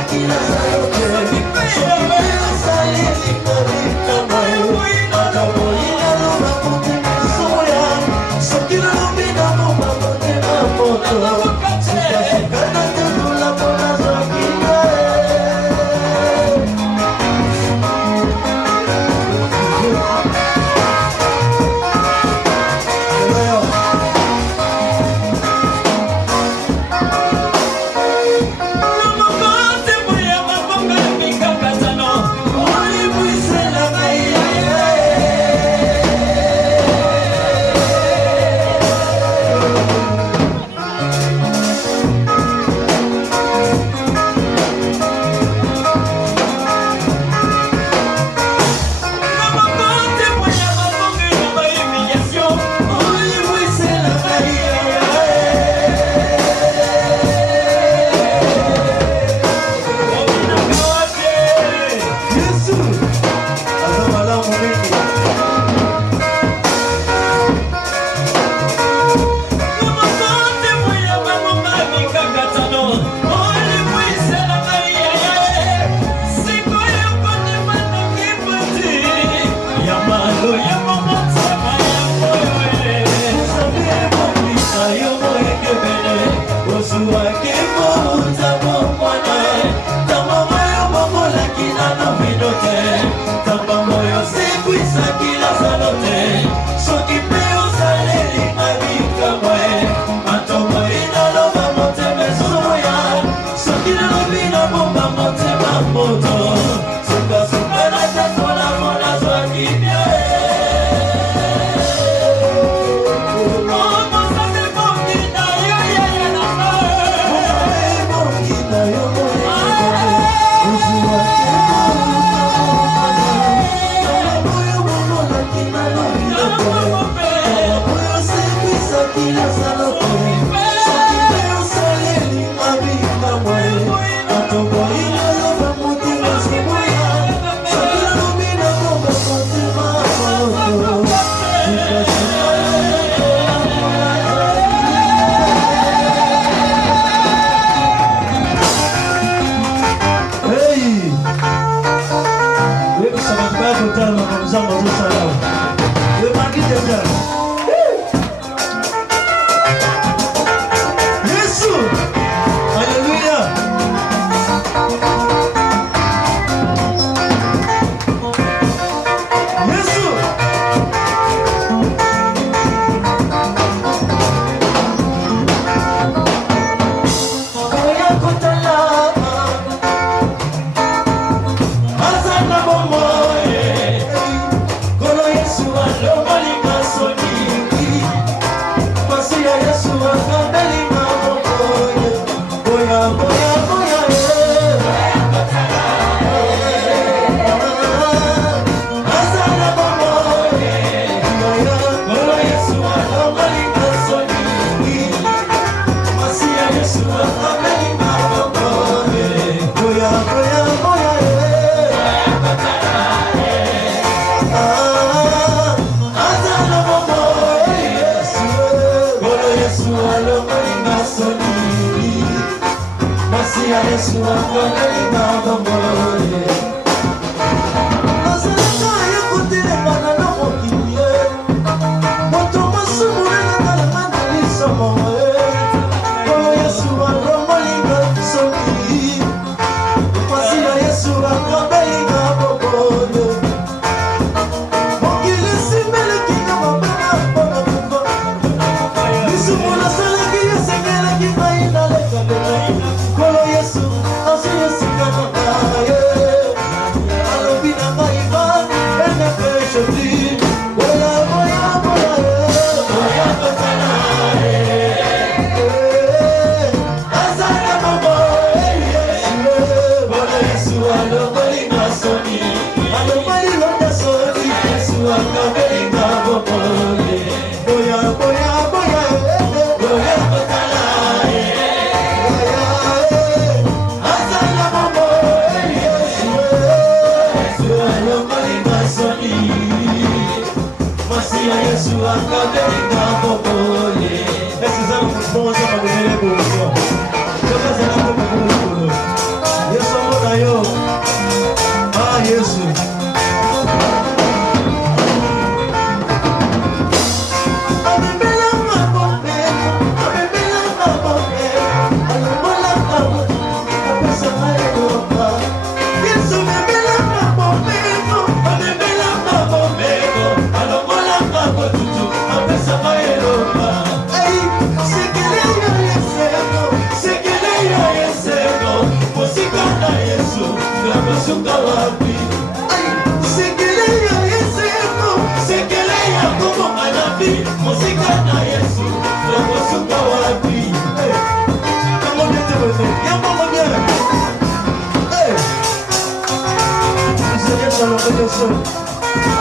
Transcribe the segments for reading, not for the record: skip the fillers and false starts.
Sakina,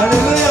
Alléluia.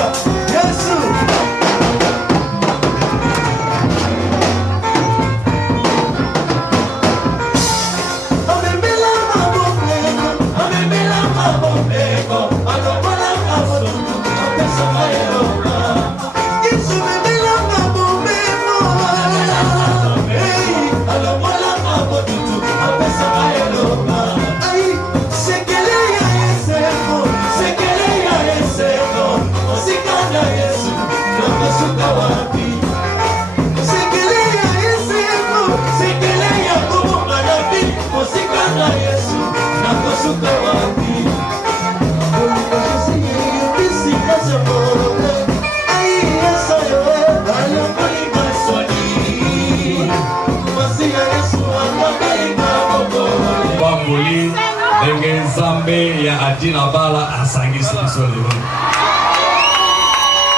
Ya adina bala asangi soli.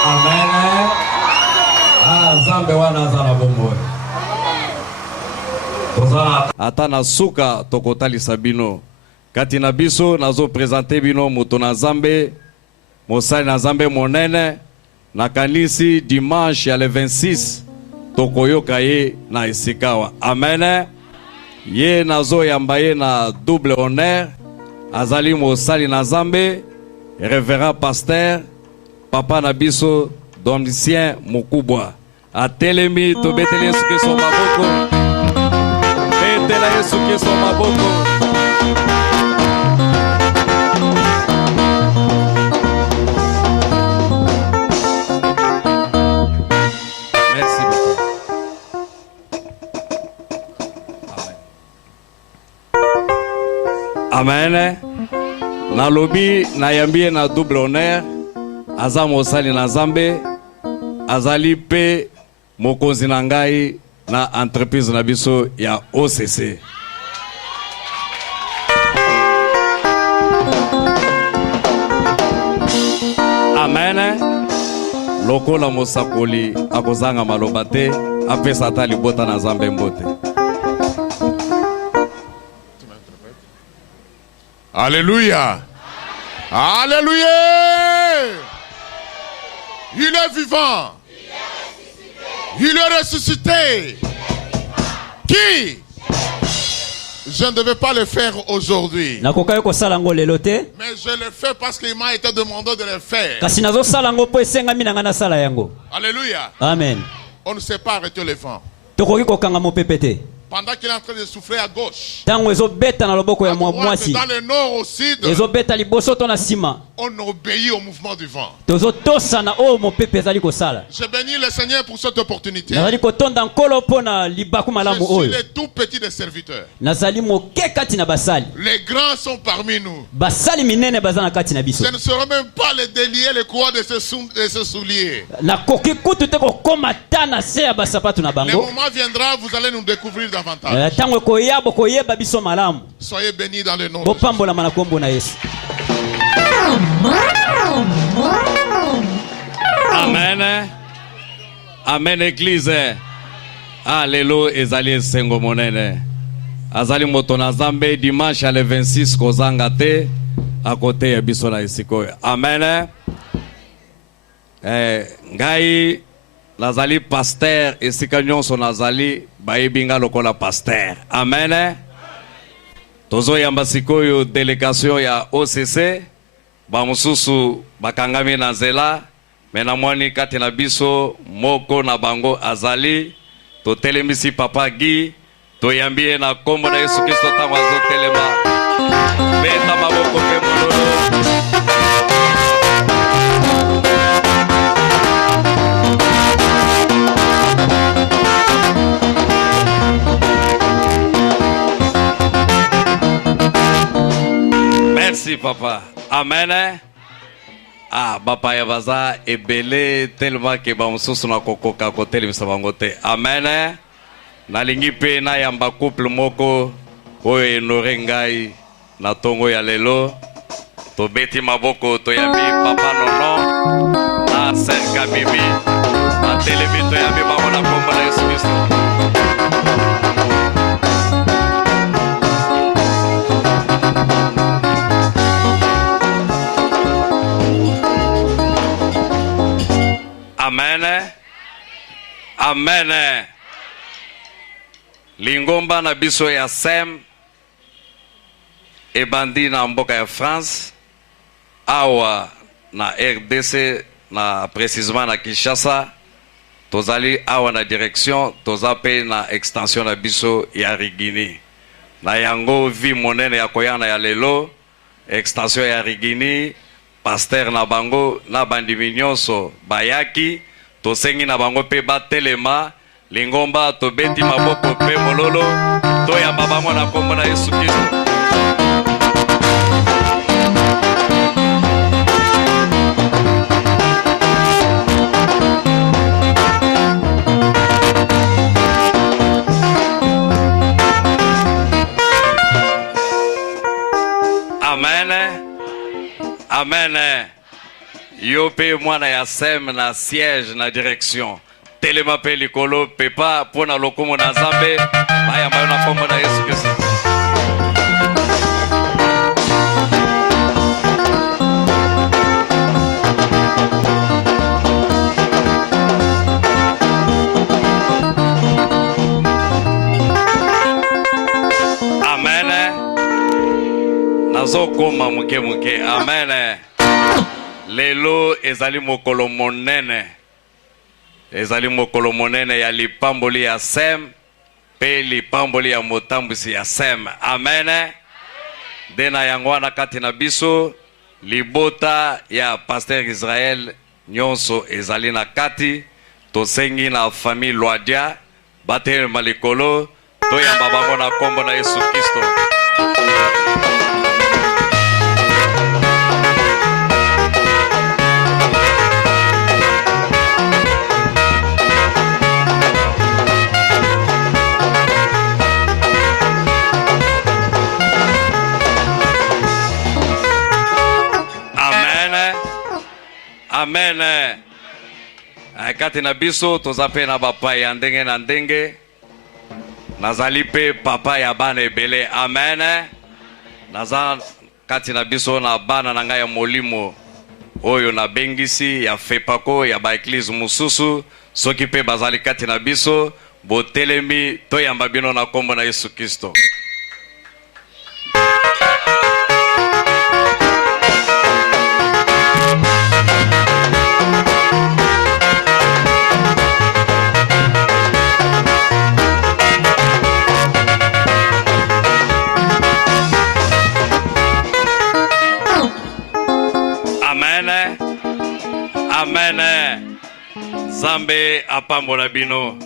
Amen. Zambe wana zana bombo. Atana suka tokotali sabino. Kati na biso nazo présenter bino moto na Zambe. Mosali na Zambe monene na kanisi dimanche ya le 26 tokoyoka ye na Isikawa. Amen. Ye nazo yambaye na double honneur. Azali Mosali na Zambe, révérend pasteur, papa Nabiso, Domitien Mukubwa. Atelemi to betele Yesu Kristo maboko. Betela Yesu Kristo maboko. Merci beaucoup. Amen. Na lobi na yambie na double honneur aza Mosali na Zambe azali pe mokonzi na ngai na entreprise na biso ya OCC. Amen. Lokola mosakoli akozanga maloba te apesa ata libota na Zambe mbote. Alléluia. Alléluia. Il est vivant. Il est ressuscité. Qui? Je ne devais pas le faire aujourd'hui. Mais je le fais parce qu'il m'a été demandé de le faire. Alléluia. Amen. On ne sait pas arrêter le vent. Pendant qu'il est en train de souffler à gauche, à droite, dans le nord au sud, on obéit au mouvement du vent. Je bénis le Seigneur pour cette opportunité. Je suis le tout petit des serviteurs. Les grands sont parmi nous. Je ne saurais même pas les délier les croix de ce soulier. Le moment viendra, vous allez nous découvrir davantage. Soyez bénis dans le nom de Jésus. Amen. Amen église. Alléluia ezali sengo monene. Azali moto na Zambe dimanche le 26 kozanga te à côté ya biso na Isiko. Amen. Ngai nazali pasteur esika nyonso nazali bayebinga lokola pasteur. Amen. Tozo yamba sikoyo délégation ya OCC ba mususu bakangami na nzela menamwani kati na biso moko na bango azali totelemisi papa Guy toyambie na kombo na Yesu Kristo tango azotelema beta maboko pe mololo. Merci papa. Amen. Ah, papa ya baza ebele tellement que ba mususu na kokoka ko televisa bango te. Amen. Nalingi pe na yamba couple moko oyo enore ngai na tongo ya lelo. To beti maboko to yambi papa nono na senka bibi. Na televi to yambi bango na kombo na Yesu Kristo. Amen. Amen. Lingomba na biso ya SEM ebandi na mboka ya France awa na RDC na précisément na Kinshasa tozali awa na direction tozape na extension na biso ya Rigini na yango vi monene ya koyana ya lelo extension ya Rigini pasteur na bango na bandimi nyonso bayaki tosengi na bango pe batelema lingomba tobeti maboko pe mololo toyamba bango na kombo na Yesu Kristo. Amen. Amen. Yo pe mwana ya SEM na siège na direction. Telema pe likolo pepa pona lokomo na Nzambe baya mayo na kombo na Yesu Kristo. Amen. Nazokoma muke muke. Amen. Lelo ezali mokolo monene. Ezali mokolo monene ya lipamboli ya SEM pe lipamboli ya motambusi ya SEM. Amen. Dena yangwana kati na biso libota ya pasteur Israel nyonso ezali na kati tosengi na famille Loadia bate malikolo toyamba bango na kombo na Yesu Kristo. Amen. Kati na biso tozape na bapa ya ndenge na ndenge nazali pe papa ya bana ebele. Amen. Naza kati na biso na bana na ngai ya molimo oyo na bengisi ya fepako ya ba eglise mususu soki pe bazali kati na biso botelemi toyamba bino na kombo na Yesu Kristo. Amen. Zambe apambola bino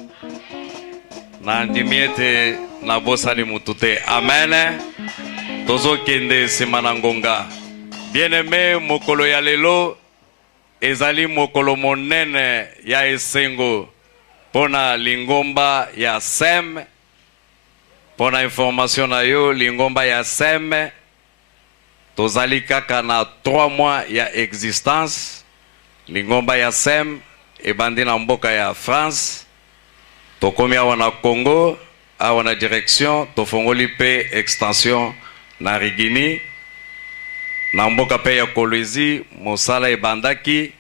na ndimiete na bosani mutute. Amen. Tozo kende semana ngonga. Bien-aimé mokolo ya lelo ezali mokolo monene ya esengo pona lingomba ya SEM. Pona information na yo lingomba ya SEM tozali kaka na 3 mois ya existence. Lingomba ya SEM ebandi na mboka ya France tokomi awa na Congo awa na direction tofongoli pe extension na Rigini na mboka pe ya Kolwezi mosala ebandaki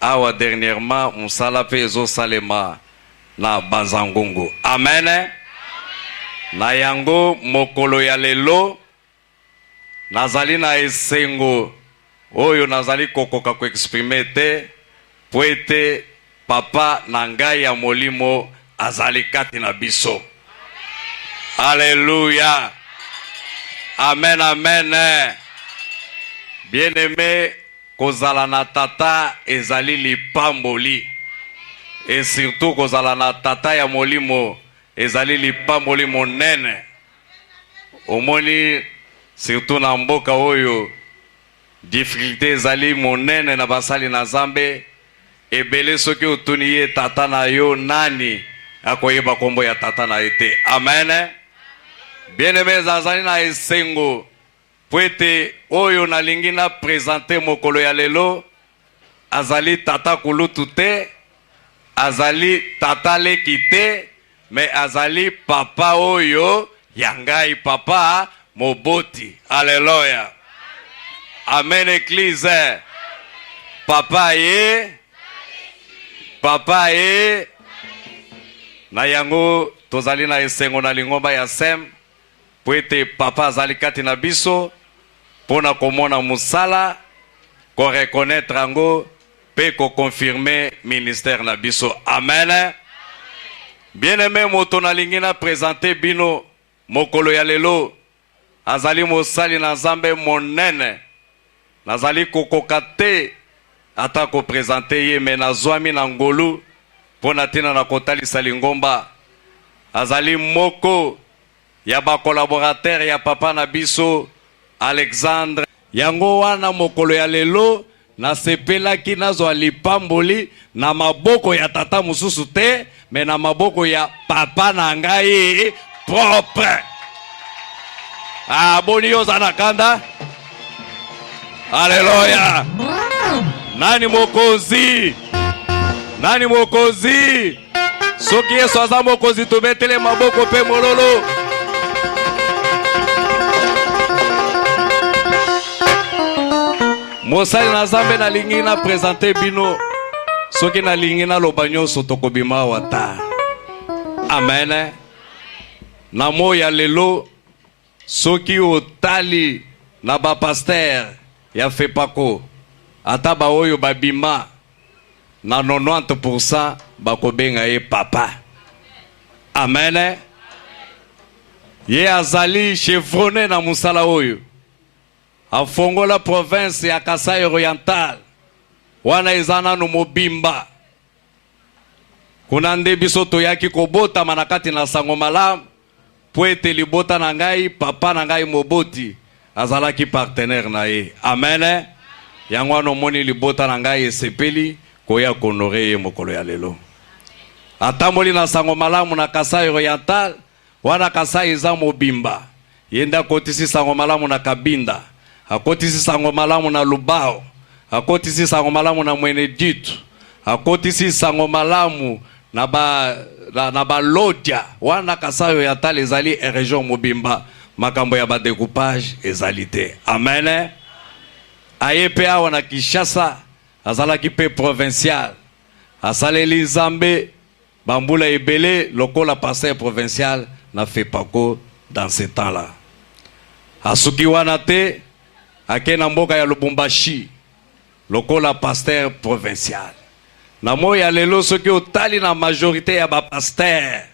awa dernièrement mosala pe ezosalema na Banzangungu. Amen. Na yango mokolo ya lelo nazali na esengo oyo nazali kokoka ko exprimer te Poete papa nangai ya molimo azali kati na biso. Alléluia. Amen, amen. Bien-aimé, kozala na tata ezali lipamboli. Et surtout kozala na tata ya molimo ezali lipamboli monene. Omoni surtout na mboka oyo difficulté ezali monene na basali na Nzambe. Ebele soki otuni ye tata na yo nani akoyeba kombo ya tata na ete. Amen. Bien-aimé, zazali na esengo poete oyo nalingi na présenter mokolo ya lelo azali tata kulutu te, azali tata leki te, mais azali papa oyo yangai papa moboti. Alléluia. Amen, église. Papa ye na yango tozali na esengo na lingomba ya sem poete papa azali kati na biso pona komona musala ko reconnaître yango pe ko confirmer ministère na biso. Amen. Bien-aimé, moto na lingi na présenter bino mokolo ya lelo azali mosali na Nzambe monene. Nazali kokoka te ata ko présenter ye me nazwami na ngolu pona tina na kotalisa lingomba. Azali moko ya ba collaborateur ya papa na biso Alexandre. Yango wana mokolo ya lelo na sepelaki nazwa lipamboli na maboko ya tata mususu te, me na maboko ya papa na ngai propre. Boni yo zana kanda. Alléluia. Nani mokozi? Nani mokozi? Soki Yesu aza mokozi tobetele maboko pe mololo. Mosali na Nzambe na lingi na présenter bino soki na lingi na lobanyo sotokobima wata. Amen. Na moya lelo soki otali na ba pasteur ya fepako ata ba oyo babima na 90% bakobenga ye papa. Amen. Ye azali chevronné na musala oyo afongola province ya Kasai Oriental wana ezana no mobimba kuna nde biso toyaki kobota manakati na sango malamu poete libota na ngai papa na ngai moboti azalaki partenaire na ye. Amen. Yango wana moni libota na ngai esepeli koya konore ye mokolo ya lelo. Atamboli na sango malamu na Kasai Oriental wana Kasai eza mobimba yenda kotisi sango malamu na Kabinda, akotisi sango malamu na Lubao, akotisi sango malamu na Mweneditu, akotisi sango malamu na ba Lodja wana Kasai Oriental ezali region mobimba makambo ya ba découpage ezali te. Amen. Ayepe awa na Kinshasa azalaki pe provincial asaleli Nzambe bambula ebele lokola pasteur provincial na Fepako dans ce temps-là. Asuki wana te akena mboka ya Lubumbashi lokola pasteur provincial. Na moya lelo soki otali na majorité ya ba pasteur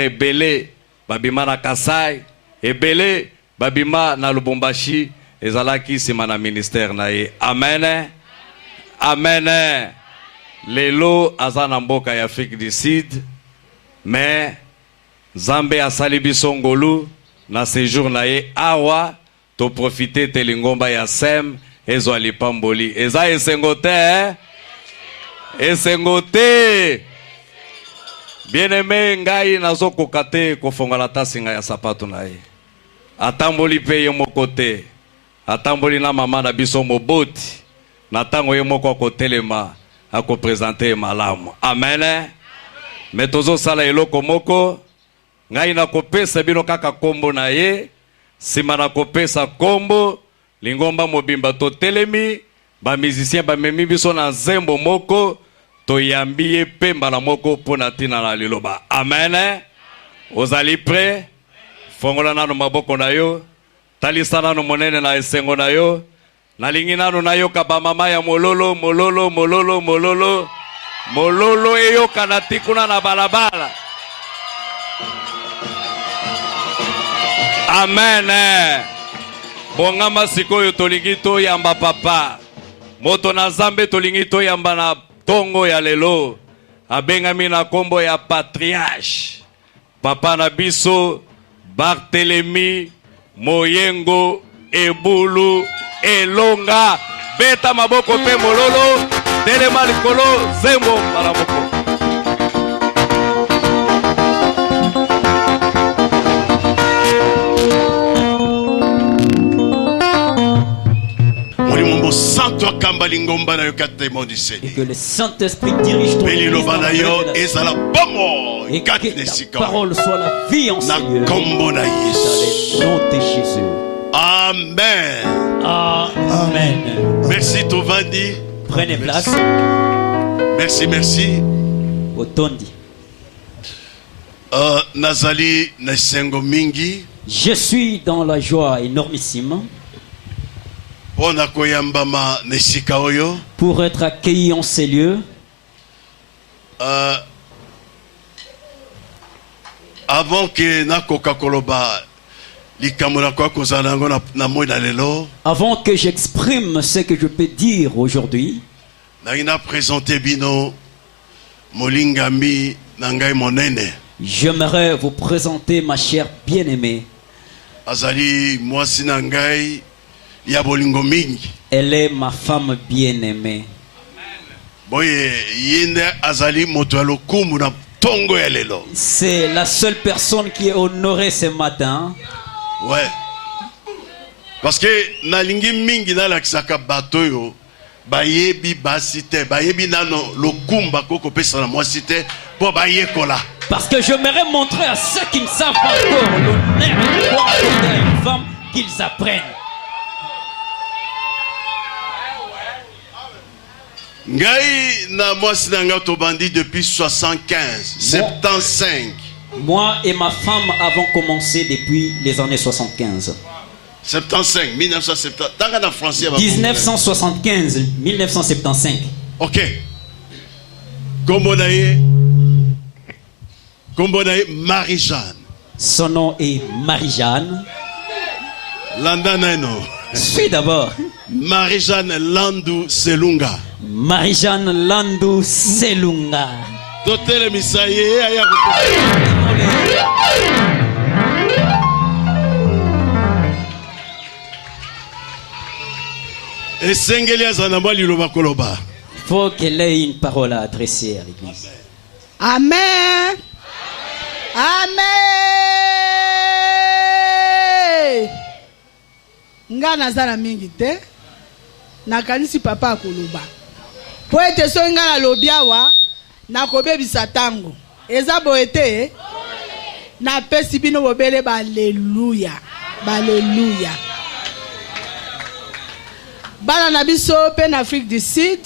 ebele babima na Kasai, ebele babima na Lubumbashi ezalaki sima na ministère na ye. Amen. Amen. Lelo azana mboka ya Afrique du Sud, mais Nzambe asali biso ngolu na séjour na ye awa to profiter te lingomba ya sem ezo lipamboli. Eza esengo te, esengo te. Bien-aimé, ngai nazo kokate kofongola tasinga ya sapato na ye. Atamboli pe ye moko te. Atamboli na mama na biso moboti. Na tango ye moko kotelema ako présenter malamu. Amen. Metozo sala eloko moko ngai na kopesa bino kaka kombo na ye, sima na kopesa kombo lingomba mobimba to telemi ba musicien ba memi biso na zembo moko to yambi ye pemba na moko pona tina na liloba. Amen. Ozali prêt? Fongola na maboko na yo, talisana no monene na esengo na yo, nalingi nanu nayoka ba mama ya mololo mololo mololo mololo mololo eyoka na tikuna na balabala. Amen. Bongama sikoyo tolingi to yamba papa. Moto na Nzambe tolingi to yamba na tongo ya lelo. Abengami na kombo ya patriarche. Papa na biso Barthélemy Moyengo Ebulu Elonga. Beta maboko pe mololo. Telema likolo zembo malamoko. Et que le Saint-Esprit dirige ton église dans la et que ta parole soit la vie en ces lieux. Dans le nom de Jésus. Amen. Amen. Merci Tovandi. Prenez place. Merci. Otondi. Nazali Nesengo Mingi. Je suis dans la joie énormissime. Pour être accueilli en ces lieux. Avant que j'exprime ce que je peux dire aujourd'hui, j'aimerais vous présenter ma chère bien-aimée. Elle est ma femme bien-aimée. C'est la seule personne qui est honorée ce matin. Ouais. Parce que nalingi mingi na lakisaka batoyo bayebi basite bayebi nano lokumba koko pesa na mwasite po bayekola. Parce que j'aimerais montrer à ceux qui ne savent pas encore l'honneur de pouvoir accorder à une femme qu'ils apprennent. Ngai na mwasi na nga tobandi depuis 75. Moi et ma femme avons commencé depuis les années 75. 1975. Ok. Kombonaye Marie-Jeanne. Son nom est Marie-Jeanne. Landanaino. Suis d'abord. Marie-Jeanne Landu Selunga. Marie-Jeanne Landu Selunga. Totele misaye aya faut qu'elle ait une parole à adresser à l'église. Amen. Amen. Nga nazala mingi te. Nakanisi papa akoloba. Po ete so nga na lobiawa na kobebisa tango. Eza boete na pesi bino bobele ba alleluia. Balleluia. Bana na biso pe na Afrique du Sud.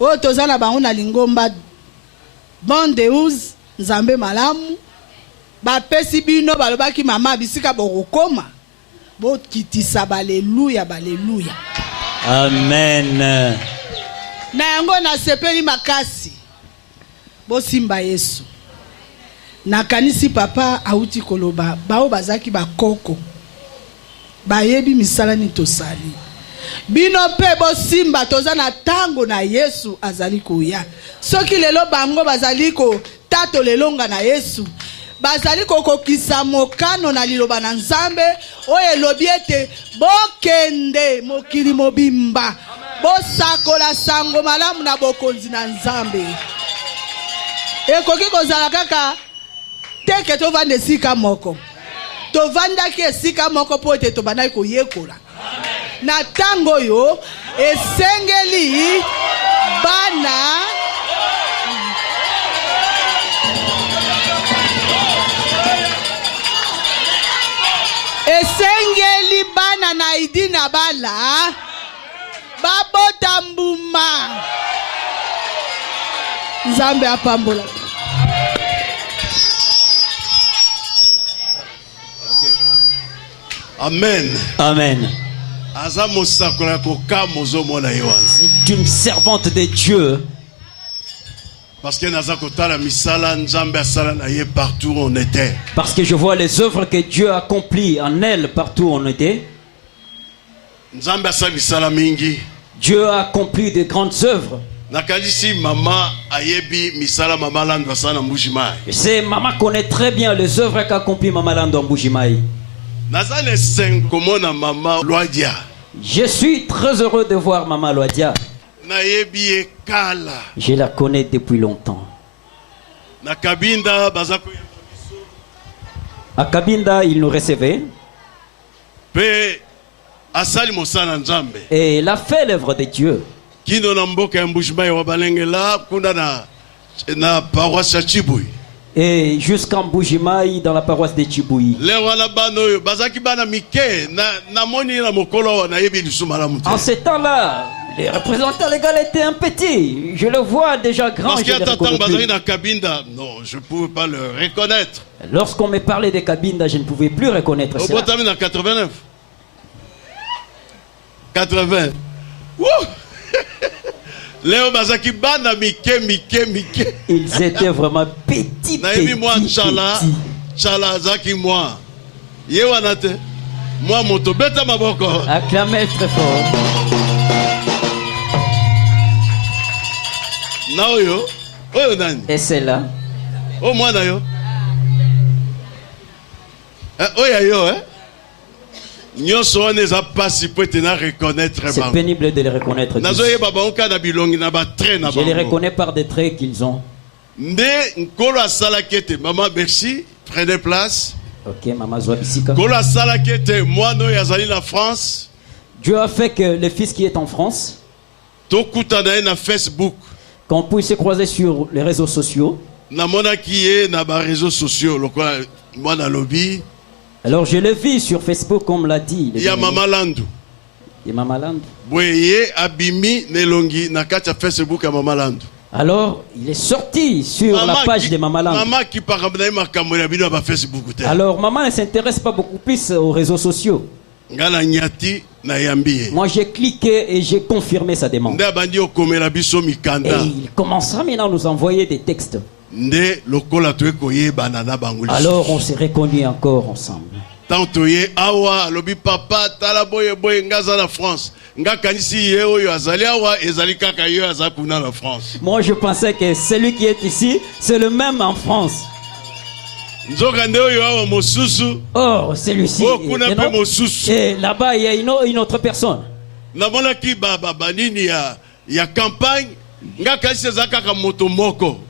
O tozana bango na lingomba bon Deus Nzambe malamu. Ba pesi bino balobaki mama bisika bokoma. Bo kitisa balleluia. Amen. Na yango na sepeli makasi. Bo simba Yesu. Na kanisi papa auti koloba. Bao bazaki bakoko. Bayebi misala ni tosali. Bino pe bo simba toza na tango na Yesu azali koya. Soki lelo bango bazali ko tato lelonga na Yesu. Bazali kokokisa mokano na liloba na Nzambe oyo elobi ete bokende mokili mobimba bosakola sango malamu na bokonzi na Nzambe. Ekoki kozala kaka teke tovanda esika moko. Tovandaki esika moko po ete tobandaki koyekola. Na tango yo esengeli bana esengeli bana na idina bala babota mbuma. Nzambe apambola. Amen. Amen. C'est une servante de Dieu. Parce que je vois les œuvres que Dieu accomplit en elle partout où on était. Dieu a accompli de grandes œuvres. Je sais, maman connaît très bien les œuvres qu'a accompli Maman Lando en Mbujimayi. Je suis très heureux de voir Maman Loadia. Je la connais depuis longtemps. À Kabinda, il nous recevait. Et il a fait l'œuvre de Dieu. Et jusqu'en Mbujimayi dans la paroisse de Chibouyi. En ce temps-là, les représentants légaux étaient un petit. Je le vois déjà grand. Parce qu'il y a non, je ne pouvais pas le reconnaître. Lorsqu'on me parlait de Kabinda, je ne pouvais plus reconnaître cela. 89. 80. Ils étaient vraiment petits. Acclamez très fort. Et c'est là. C'est pénible de les reconnaître. Je les reconnais par des traits qu'ils ont. Maman, merci. Prenez place. Ok, maman Zouabisika. France. Dieu a fait que le fils qui est en France, qu'on puisse se croiser sur les réseaux sociaux. Alors je le vis sur Facebook comme l'a dit. Il y a Maman Lando. Et Maman Lando. Alors il est sorti sur la page de Maman Lando. Alors maman ne s'intéresse pas beaucoup plus aux réseaux sociaux. Moi j'ai cliqué et j'ai confirmé sa demande. Et il commencera maintenant à nous envoyer des textes. Alors on s'est reconnus encore ensemble. Moi je pensais que celui qui est ici, c'est le même en France. Or celui-ci et là-bas il y a une autre personne.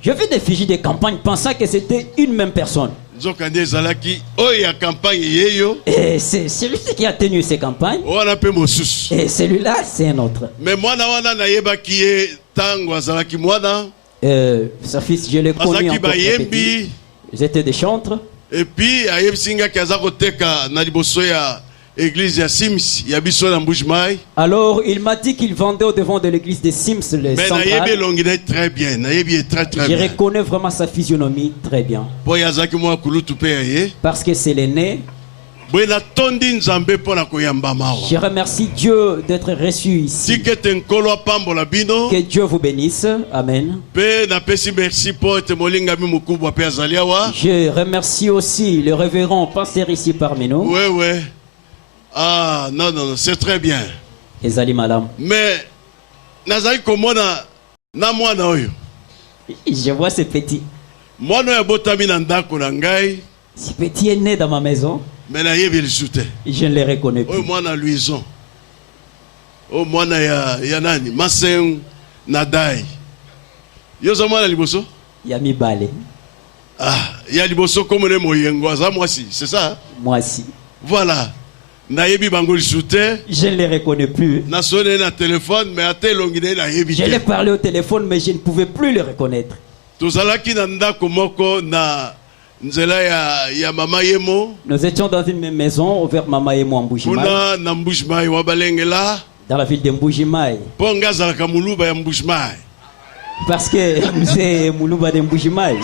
Je fais des fichiers de campagne pensant que c'était une même personne. Et c'est celui-ci qui a tenu ces campagnes. Et celui-là, c'est un autre. Sa fils, je l'ai connu encore très petit. Ils étaient des chantres. Et puis, alors il m'a dit qu'il vendait au devant de l'église de Sims le central. Très bien. Je reconnais vraiment sa physionomie très bien. Parce que c'est l'aîné. Je remercie Dieu d'être reçu ici. Que Dieu vous bénisse. Amen. Je remercie aussi le révérend pasteur ici parmi nous. Oui. Ah, non, c'est très bien. Mais, je vois ce petit. Ce petit est né dans ma maison. Je ne le reconnais plus. Yami Balé. Ah, c'est ça? Moi aussi. Voilà. Je ne les reconnais plus. Je l'ai parlé au téléphone, mais je ne pouvais plus le reconnaître. Nous étions dans une même maison vers Mama Yemo en Mbujimayi. Dans la ville de Mbujimayi. Parce que c'est Moulouba de Mbujimayi.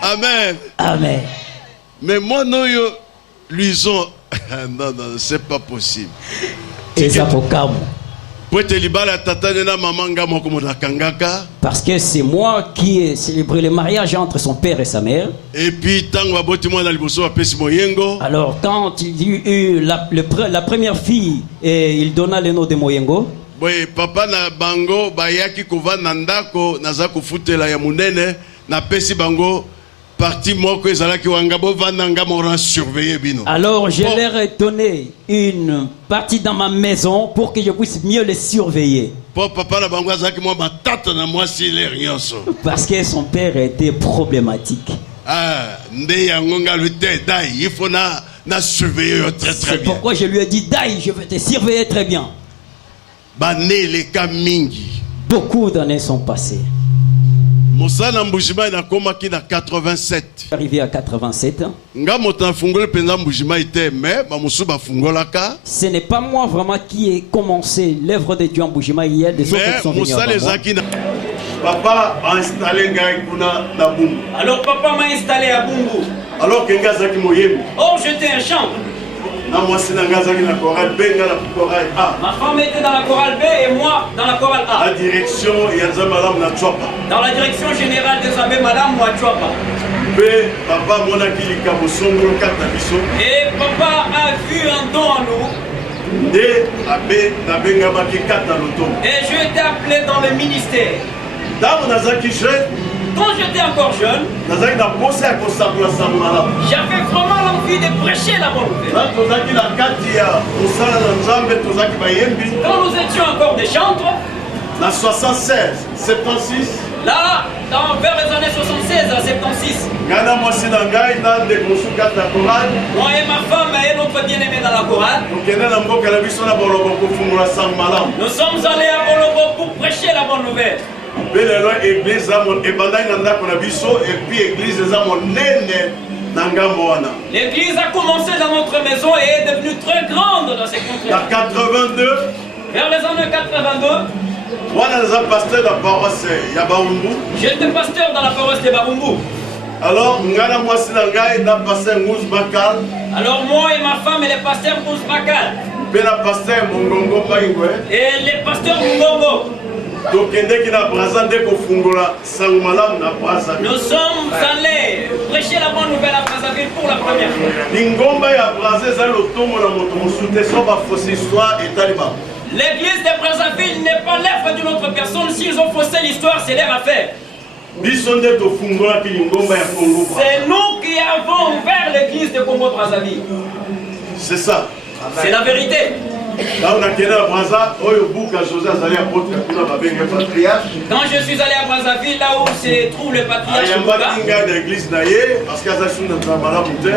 Amen. Amen. Mais moi, non, luison. Non, c'est pas possible. Parce que c'est moi qui ai célébré le mariage entre son père et sa mère. Et puis, alors, quand il eut la première fille, et il donna le nom de Moyengo. Papa na bango bayaki kovanda ndako naza kofutela ya munene na pesi bango parti moko ezalaki wanga bovanda nga mora surveiller bino. Alors je leur ai donné une partie dans ma maison pour que je puisse mieux les surveiller. Papa na bango azaki mo batata na mwasi le nyonso. Parce que son père était problématique. Ah, nde yangonga lute dai, il faut na surveiller très très bien. C'est pourquoi je lui ai dit dai, je vais te surveiller très bien. Beaucoup d'années sont passées. Mosala Mbujima na komaki na 87. Arrivé à 87. Ce n'est pas moi vraiment qui ai commencé l'œuvre de Dieu en Mbujima. Il y a des autres qui sont venus avant moi. Papa a installé na Bungu. Alors papa m'a installé à Bungu. Alors que ngazaki moyembi. Oh, j'étais un chantre. Ma femme était dans la chorale B et moi dans la chorale A. La direction dans la direction générale de Zambé Madame Ouachouapa. Et papa a vu un don en nous. Et je été appelé dans le ministère. Quand j'étais encore jeune, j'avais vraiment l'envie de prêcher la bonne nouvelle. Quand nous étions encore des chantres, en 76, 76, là, vers les années 76 à 76, moi et ma femme et notre bien-aimé dans la chorale, nous sommes allés à Bolobo pour prêcher la bonne nouvelle. L'église a commencé dans notre maison et est devenue très grande dans ces contrées. En 82, vers les années 82, j'étais pasteur dans la paroisse de Barumbu. Alors moi et ma femme et les pasteurs Mouzbakal et les pasteurs Mungongo, nous sommes allés prêcher la bonne nouvelle à Brazzaville pour la première fois. L'église de Brazzaville n'est pas l'œuvre d'une autre personne. S'ils ont faussé l'histoire, c'est leur affaire. C'est nous qui avons ouvert l'église de Congo-Brazzaville. C'est ça. C'est la vérité. Quand je suis allé à Brazzaville, là où se trouve le patriarche,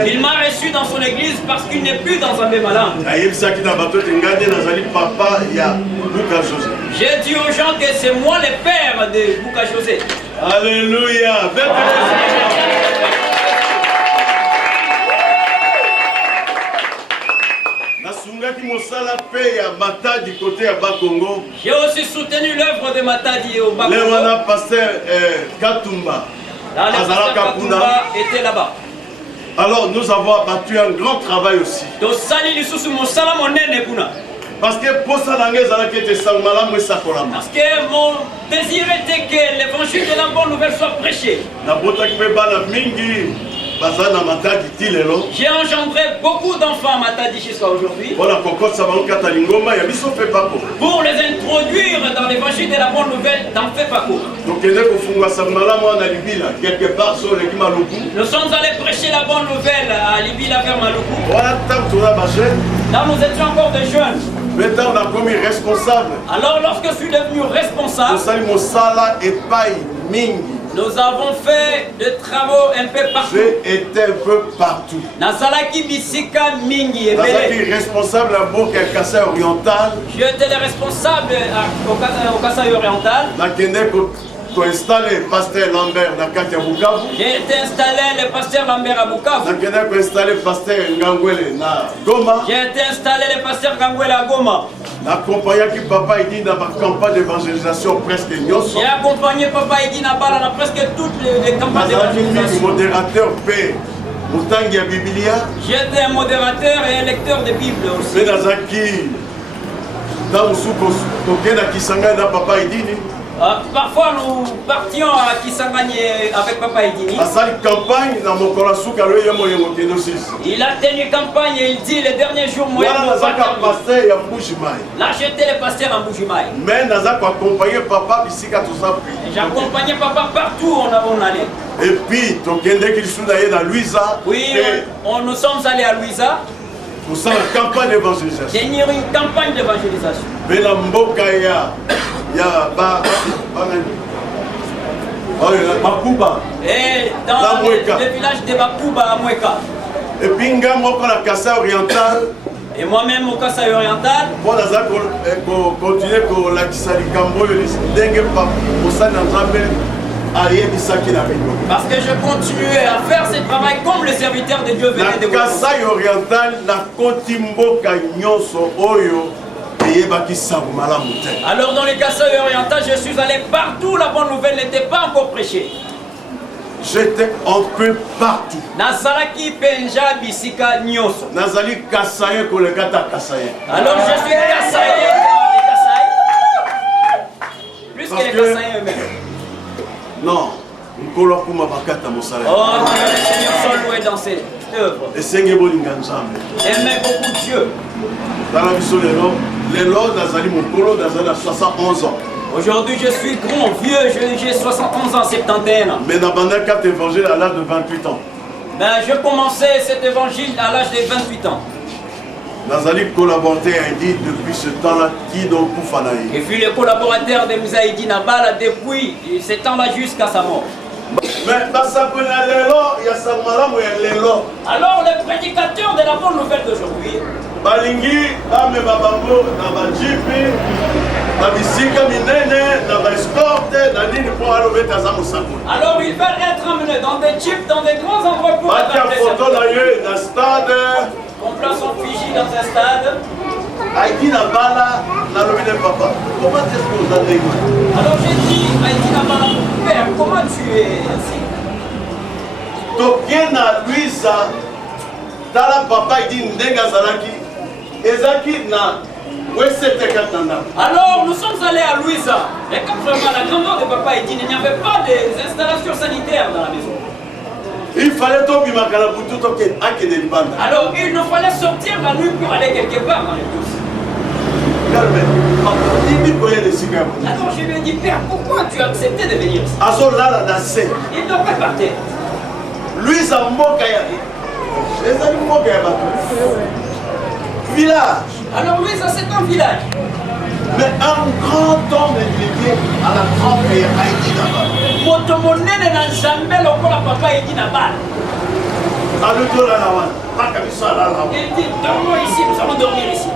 il m'a reçu dans son église parce qu'il n'est plus dans un Bémalam. J'ai dit aux gens que c'est moi le père de Bouka José. Alléluia. J'ai aussi soutenu l'œuvre de Matadi au Bakongo. Le pasteur Katumba était là-bas. Alors nous avons abattu un grand travail aussi. Parce que mon désir était que l'évangile de la bonne nouvelle soit prêché. J'ai engendré beaucoup d'enfants à Matadi jusqu'à aujourd'hui. Pour les introduire dans l'évangile de la bonne nouvelle dans Fepako. Nous sommes allés prêcher la bonne nouvelle à Libila vers Maluku. Là nous étions encore des jeunes. Maintenant on a commis responsable. Alors lorsque je suis devenu responsable, nous avons fait des travaux un peu partout. J'ai été un peu partout. Nazalaki Bisika Mingi. Nazalaki responsable à Boka Kassai Oriental. J'étais le responsable au Kassai Oriental. J'ai installé le pasteur Lambert à Bukavu. J'ai été installé le pasteur Lambert à Bukavu. J'ai installé le pasteur Ngangwele à Goma. J'ai été installé le pasteur Ngangwele à Goma. Accompagné Papa Idi dans ma campagne d'évangélisation presque Nyoso. J'ai accompagné Papa Idi dans presque toutes les campagnes d'évangélisation. Modérateur P. Mutangia Biblia. J'étais un modérateur et un lecteur de Bible aussi. Benazaki Parfois nous partions à Kisangani avec Papa Edini. Il a tenu campagne et il dit les derniers jours moi là j'étais le pasteur en Bujimaï. J'accompagnais papa partout où on allait. Et puis oui, nous sommes allés à Louisa. Pour ça, une campagne d'évangélisation. Tenir une campagne d'évangélisation. Et dans le village de Bakuba à Mweka. Et puis, la Kassai orientale. Et moi-même au Kassai oriental. Pour continuer à la Kisali Kambo, parce que je continuais à faire ce travail comme le serviteur de Dieu venait de voir. Kassai oriental, la Kotimboka Nyonso Oyo. Alors dans les Kassai oriental, je suis allé partout, la bonne nouvelle n'était pas encore prêchée. J'étais un peu partout. Nazalaki Penja Bisika Nyoso. Nazali Kassaye Kolekata Kassaye. Alors je suis Kassaye les Kassaye. Plus que les Kassaye eux-mêmes. Non. Oh, que le Seigneur soit loué dans cette œuvre. Aimez beaucoup Dieu. Aujourd'hui, je suis grand, vieux, j'ai 71 ans, 71 ans. Mais dans le 4 évangiles à l'âge de 28 ans. Ben, je commençais cet évangile à l'âge de 28 ans. Nazali collaborateur Aïdi depuis ce temps-là qui donc pour Fanaï. Et puis le collaborateur de Mousaïdi Nabala depuis ce temps-là jusqu'à sa mort. Mais alors les prédicateurs de la bonne nouvelle d'aujourd'hui. Balingi, Bame Babambo, Nabajipi, Nabisika Minene, Nabescorte, Nanini pour aller alors ils veulent être emmenés dans des jeeps, dans des grands endroits pour photo d'ailleurs, dans le stade. On place son Fiji dans un stade. Haïti Nabala, Nalomine Papa. Comment est-ce que vous avez dit? Alors j'ai dit, Haïti Nabala, mon père, comment tu es ainsi? Tokena Luisa, Tala Papa, il dit Ndenga Zalaki, Ezaki na Wesete Katanda. Alors nous sommes allés à Louisa. Et comme vraiment la grandeur de Papa il dit, il n'y avait pas d'installation sanitaire dans la maison. Il fallait tomber ma calabutu toke ake de libanda. Alors il nous fallait sortir la nuit pour aller quelque part dans les bus. Alors je lui ai dit, père, pourquoi tu as accepté de venir ici? Il ne peut pas partir. Lui, ça moque. Village. Alors Louisa, c'est un village. Mais un grand homme dédié à la grande Haïti Nabal. Motomonene na Nzambe lokola papa Haïti Nabal. Il dit, dormons ici, nous allons dormir ici.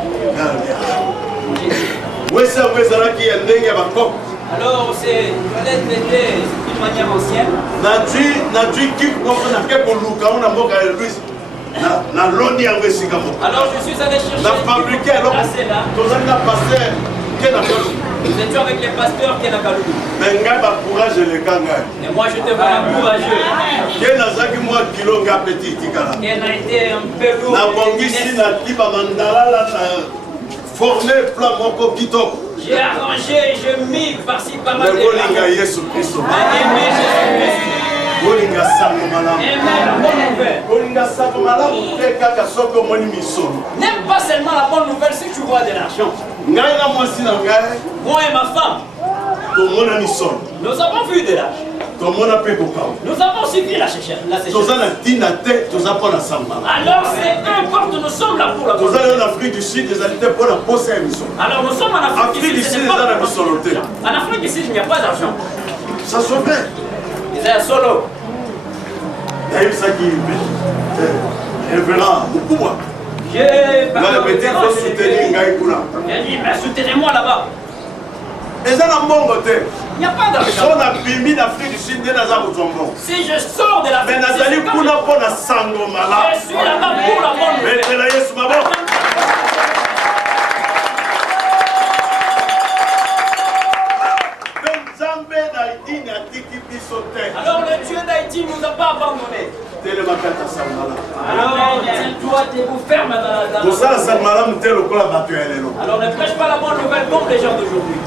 Alors c'est peut-être d'une manière ancienne. Alors je suis allé chercher nous étions avec les pasteurs qui étaient et moi je te vois courageux. Quel a été un peu lourd. J'ai arrangé, je mis par-ci par-là. Aimez Jésus-Christ. Aimez la bonne nouvelle. N'aime pas seulement la bonne nouvelle si tu vois de l'argent. Moi et ma femme, nous avons vu de l'argent. Nous avons suivi la sécheresse. Alors c'est peu importe, nous sommes là pour la bonne nouvelle. Alors nous sommes en Afrique du Sud, en Afrique du Sud, il n'y a pas d'argent. Ça se fait. Ils sont solo. D'ailleurs, ça qui est révérend beaucoup. J'ai dit, mais soutenez-moi là-bas. Il n'y a pas d'argent. Si je sors de l'Afrique, je suis là-bas pour la bonne nouvelle. Alors le Dieu d'Haïti ne nous a pas abandonnés. Alors tiens-toi debout ferme dans la Alors ne prêche pas la bonne nouvelle comme les gens d'aujourd'hui.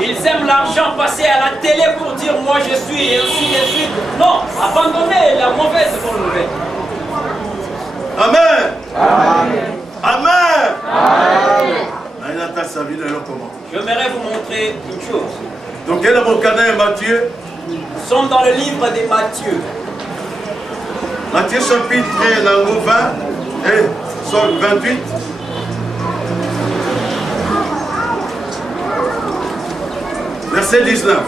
Ils aiment l'argent passer à la télé pour dire moi je suis et ainsi de suite. Non, abandonnez la mauvaise bonne nouvelle. Amen. Amen. Amen. Amen. J'aimerais vous montrer une chose. Donc, quel est mon cadet Matthieu? Nous sommes dans le livre de Matthieu. Matthieu chapitre 20 et 28. Verset 19.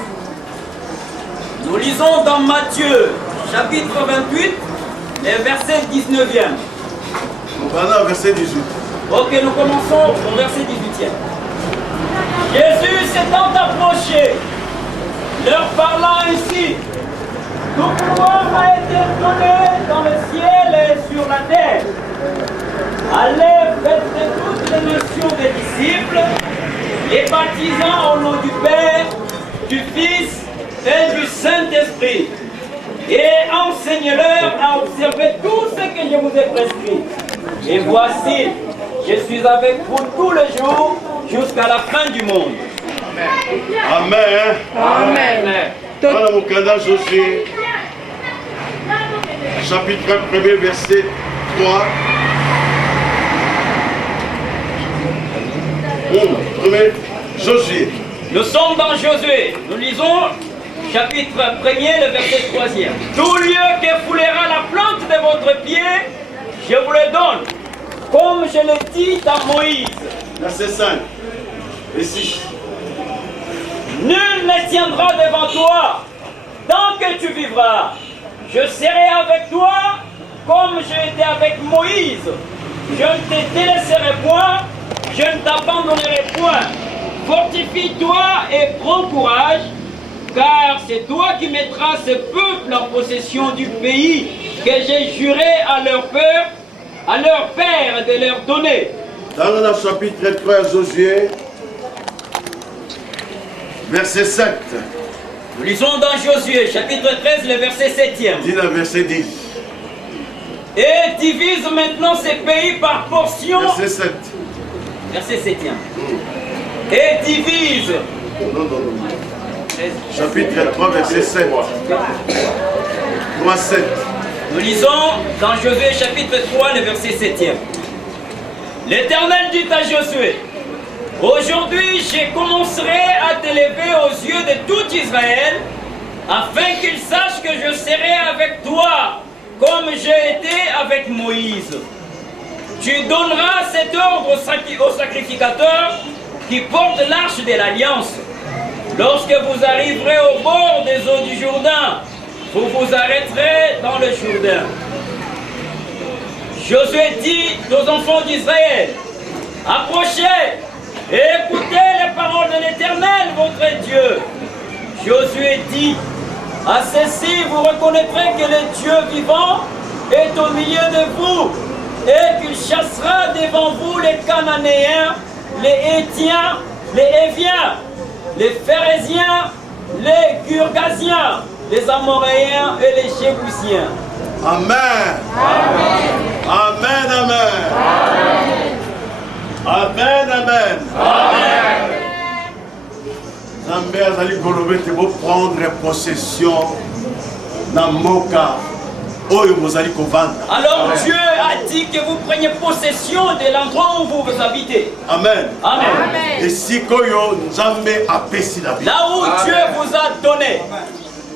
Nous lisons dans Matthieu chapitre 28 et verset 19e. On va au verset 18. Ok, nous commençons au verset 18e. Jésus s'étant approché, leur parlant ainsi: tout pouvoir m'a été donné dans le ciel et sur la terre. Allez, faites de toutes les nations des disciples, les baptisant au nom du Père, du Fils et du Saint-Esprit, et enseignez-leur à observer tout ce que je vous ai prescrit. Et voici, je suis avec vous tous les jours jusqu'à la fin du monde. Amen. Amen. Voilà mon candidat Josué, chapitre 1, verset 3. Josué. Nous sommes dans Josué. Nous lisons chapitre 1er, le verset 3e. Tout lieu que foulera la plante de votre pied, je vous le donne, comme je l'ai dit à Moïse. Verset 5 et 6. Nul ne tiendra devant toi tant que tu vivras. Je serai avec toi comme j'ai été avec Moïse. Je ne te délaisserai point, je ne t'abandonnerai point. Fortifie-toi et prends courage, car c'est toi qui mettras ce peuple en possession du pays que j'ai juré à leur père de leur donner. Dans le chapitre 3 Josué, verset 7. Nous lisons dans Josué, chapitre 13, le verset 7e. Dis le verset 10. Et divise maintenant ces pays par portions. Verset 7. Verset 7e. Et divise. Non. Chapitre 3, verset 7. 3, 7. Nous lisons dans Josué, chapitre 3, le verset 7e. L'Éternel dit à Josué: aujourd'hui, je commencerai à t'élever aux yeux de tout Israël, afin qu'ils sachent que je serai avec toi, comme j'ai été avec Moïse. Tu donneras cet ordre aux sacrificateurs qui portent l'arche de l'Alliance. Lorsque vous arriverez au bord des eaux du Jourdain, vous vous arrêterez dans le Jourdain. Josué dit aux enfants d'Israël: approchez et écoutez les paroles de l'Éternel, votre Dieu. Josué dit: à ceci vous reconnaîtrez que le Dieu vivant est au milieu de vous, et qu'il chassera devant vous les Cananéens, les Hétiens, les Éviens, les Phérésiens, les Girgasiens, les Amoréens et les Jébusiens. Amen. Amen. Amen. Amen. Zambé azali kolobe te bo prendre possession na moka oyo bozali kovanda. Alors Dieu a dit que vous preniez possession de l'endroit où vous habitez. Amen. Amen. Et si koyo Nzambe apesi la vie. Là où Dieu vous a donné.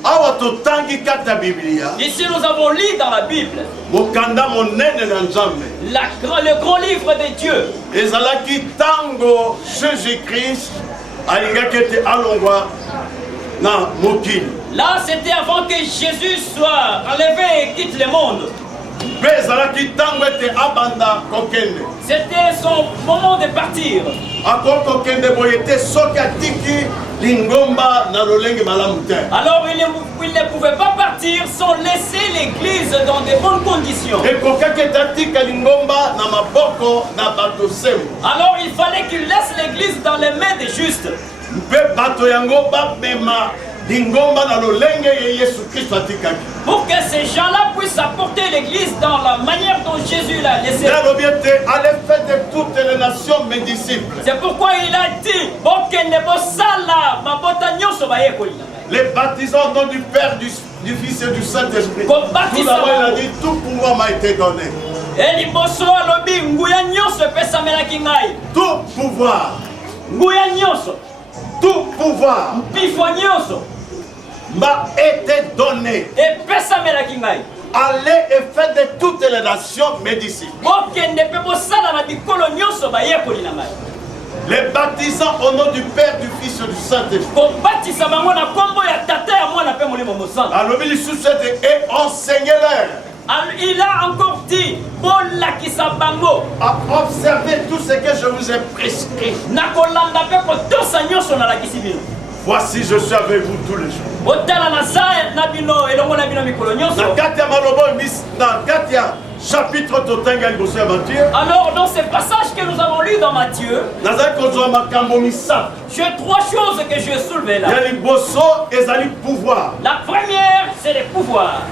Awa totangi kata Biblia. Ici nous avons lu dans la Bible. Mokanda monene na Nzambe. Le grand livre de Dieu. Ezalaki tango Jésus-Christ alingaki ete alongwa na mokili. Là, c'était avant que Jésus soit enlevé et quitte le monde. C'était son moment de partir. Alors il ne pouvait pas partir sans laisser l'église dans de bonnes conditions. Alors il fallait qu'il laisse l'église dans les mains des justes. Pour que ces gens-là puissent apporter l'église dans la manière dont Jésus l'a laissé. Allez faire de toutes les nations mes disciples. C'est pourquoi il a dit les baptisants au nom du Père, du Fils et du Saint-Esprit. Tout d'abord, il a dit tout pouvoir m'a été donné. Tout pouvoir. Tout pouvoir m'a été donné. Allez et faites de toutes les nations mes disciples. Les baptisants au nom du Père, du Fils et du Saint-Esprit. Et enseignez-leur. Il a encore dit, observez tout ce que je vous ai prescrit. Voici, je suis avec vous tous les jours. Chapitre alors dans ce passage que nous avons lu dans Matthieu, j'ai 3 choses que je vais soulever là. La première, c'est les pouvoirs.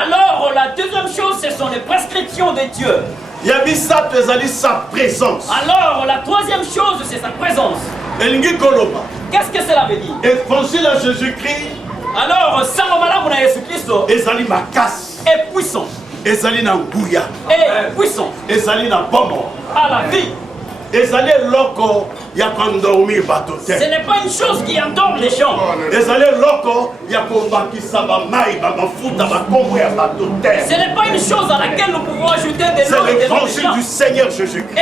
Alors la deuxième chose, ce sont les prescriptions de Dieu. Sa présence. Alors la troisième chose, c'est sa présence. Qu'est-ce que cela veut dire? Évangile à Jésus-Christ. Alors, est puissant. Et puissant. À la vie. Ce n'est pas une chose qui endort les gens. Ce n'est pas une chose à laquelle nous pouvons ajouter des lois. C'est l'évangile du Seigneur Jésus-Christ.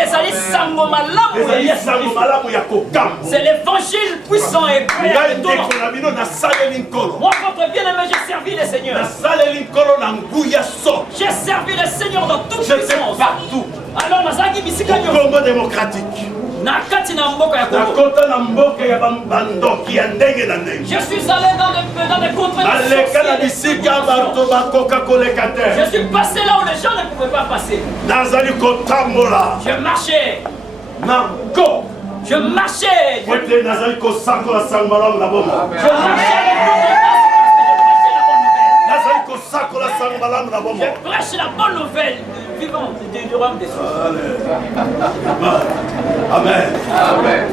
C'est l'évangile puissant et créateur. Moi, votre bien-aimé, j'ai servi le Seigneur. J'ai servi le Seigneur dans toute puissance. Partout. Alors, Congo démocratique. Je suis allé dans des contrées. Je suis passé là où les gens ne pouvaient pas passer. Je marchais. Je marchais. Je prêche la bonne nouvelle vivante du royaume des cieux. Amen. Amen.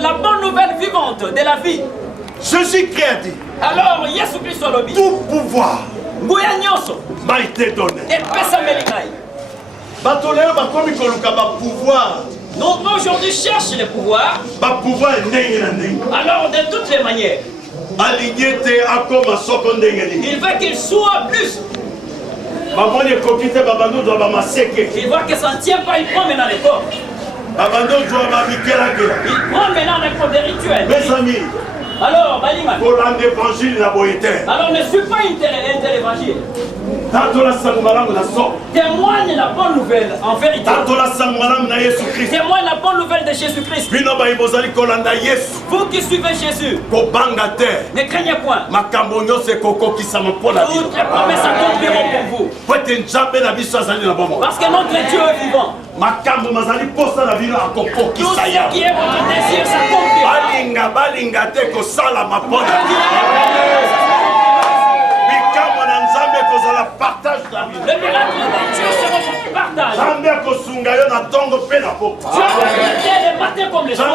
La bonne nouvelle vivante de la vie. Jésus-Christ a dit. Alors, Yesu Christ a dit. Tout pouvoir m'a été donné. Nous aujourd'hui cherchons le pouvoir. Alors, de toutes les manières. Il veut qu'il soit plus. Il voit que ça ne tient pas, il prend maintenant les corps. Il prend maintenant les corps des rituels. Mes amis, alors, alors ne suis pas un tel évangile. Témoigne la bonne nouvelle en vérité. Témoigne la bonne nouvelle de Jésus-Christ. Vous qui suivez Jésus, ne craignez point. Toutes les promesses accompliront pour vous. Parce que notre Dieu est vivant. Tout ce qui est votre désir s'accomplira. Le miracle de Dieu sera votre partage. Dieu va t'aider le matin comme le soir.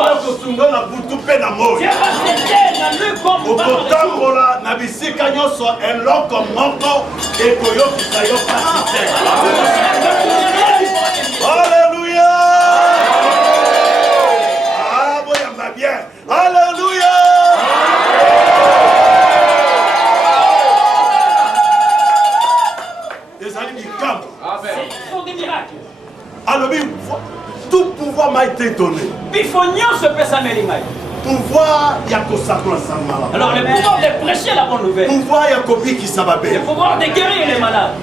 Dieu va t'aider la nuit comme le Alléluia. Alléluia. Alors, tout pouvoir m'a été donné. Pouvoir, il y a que ça. Alors, le pouvoir de prêcher la bonne nouvelle. Pouvoir, il y a que qui s'abat. Le pouvoir de guérir les malades.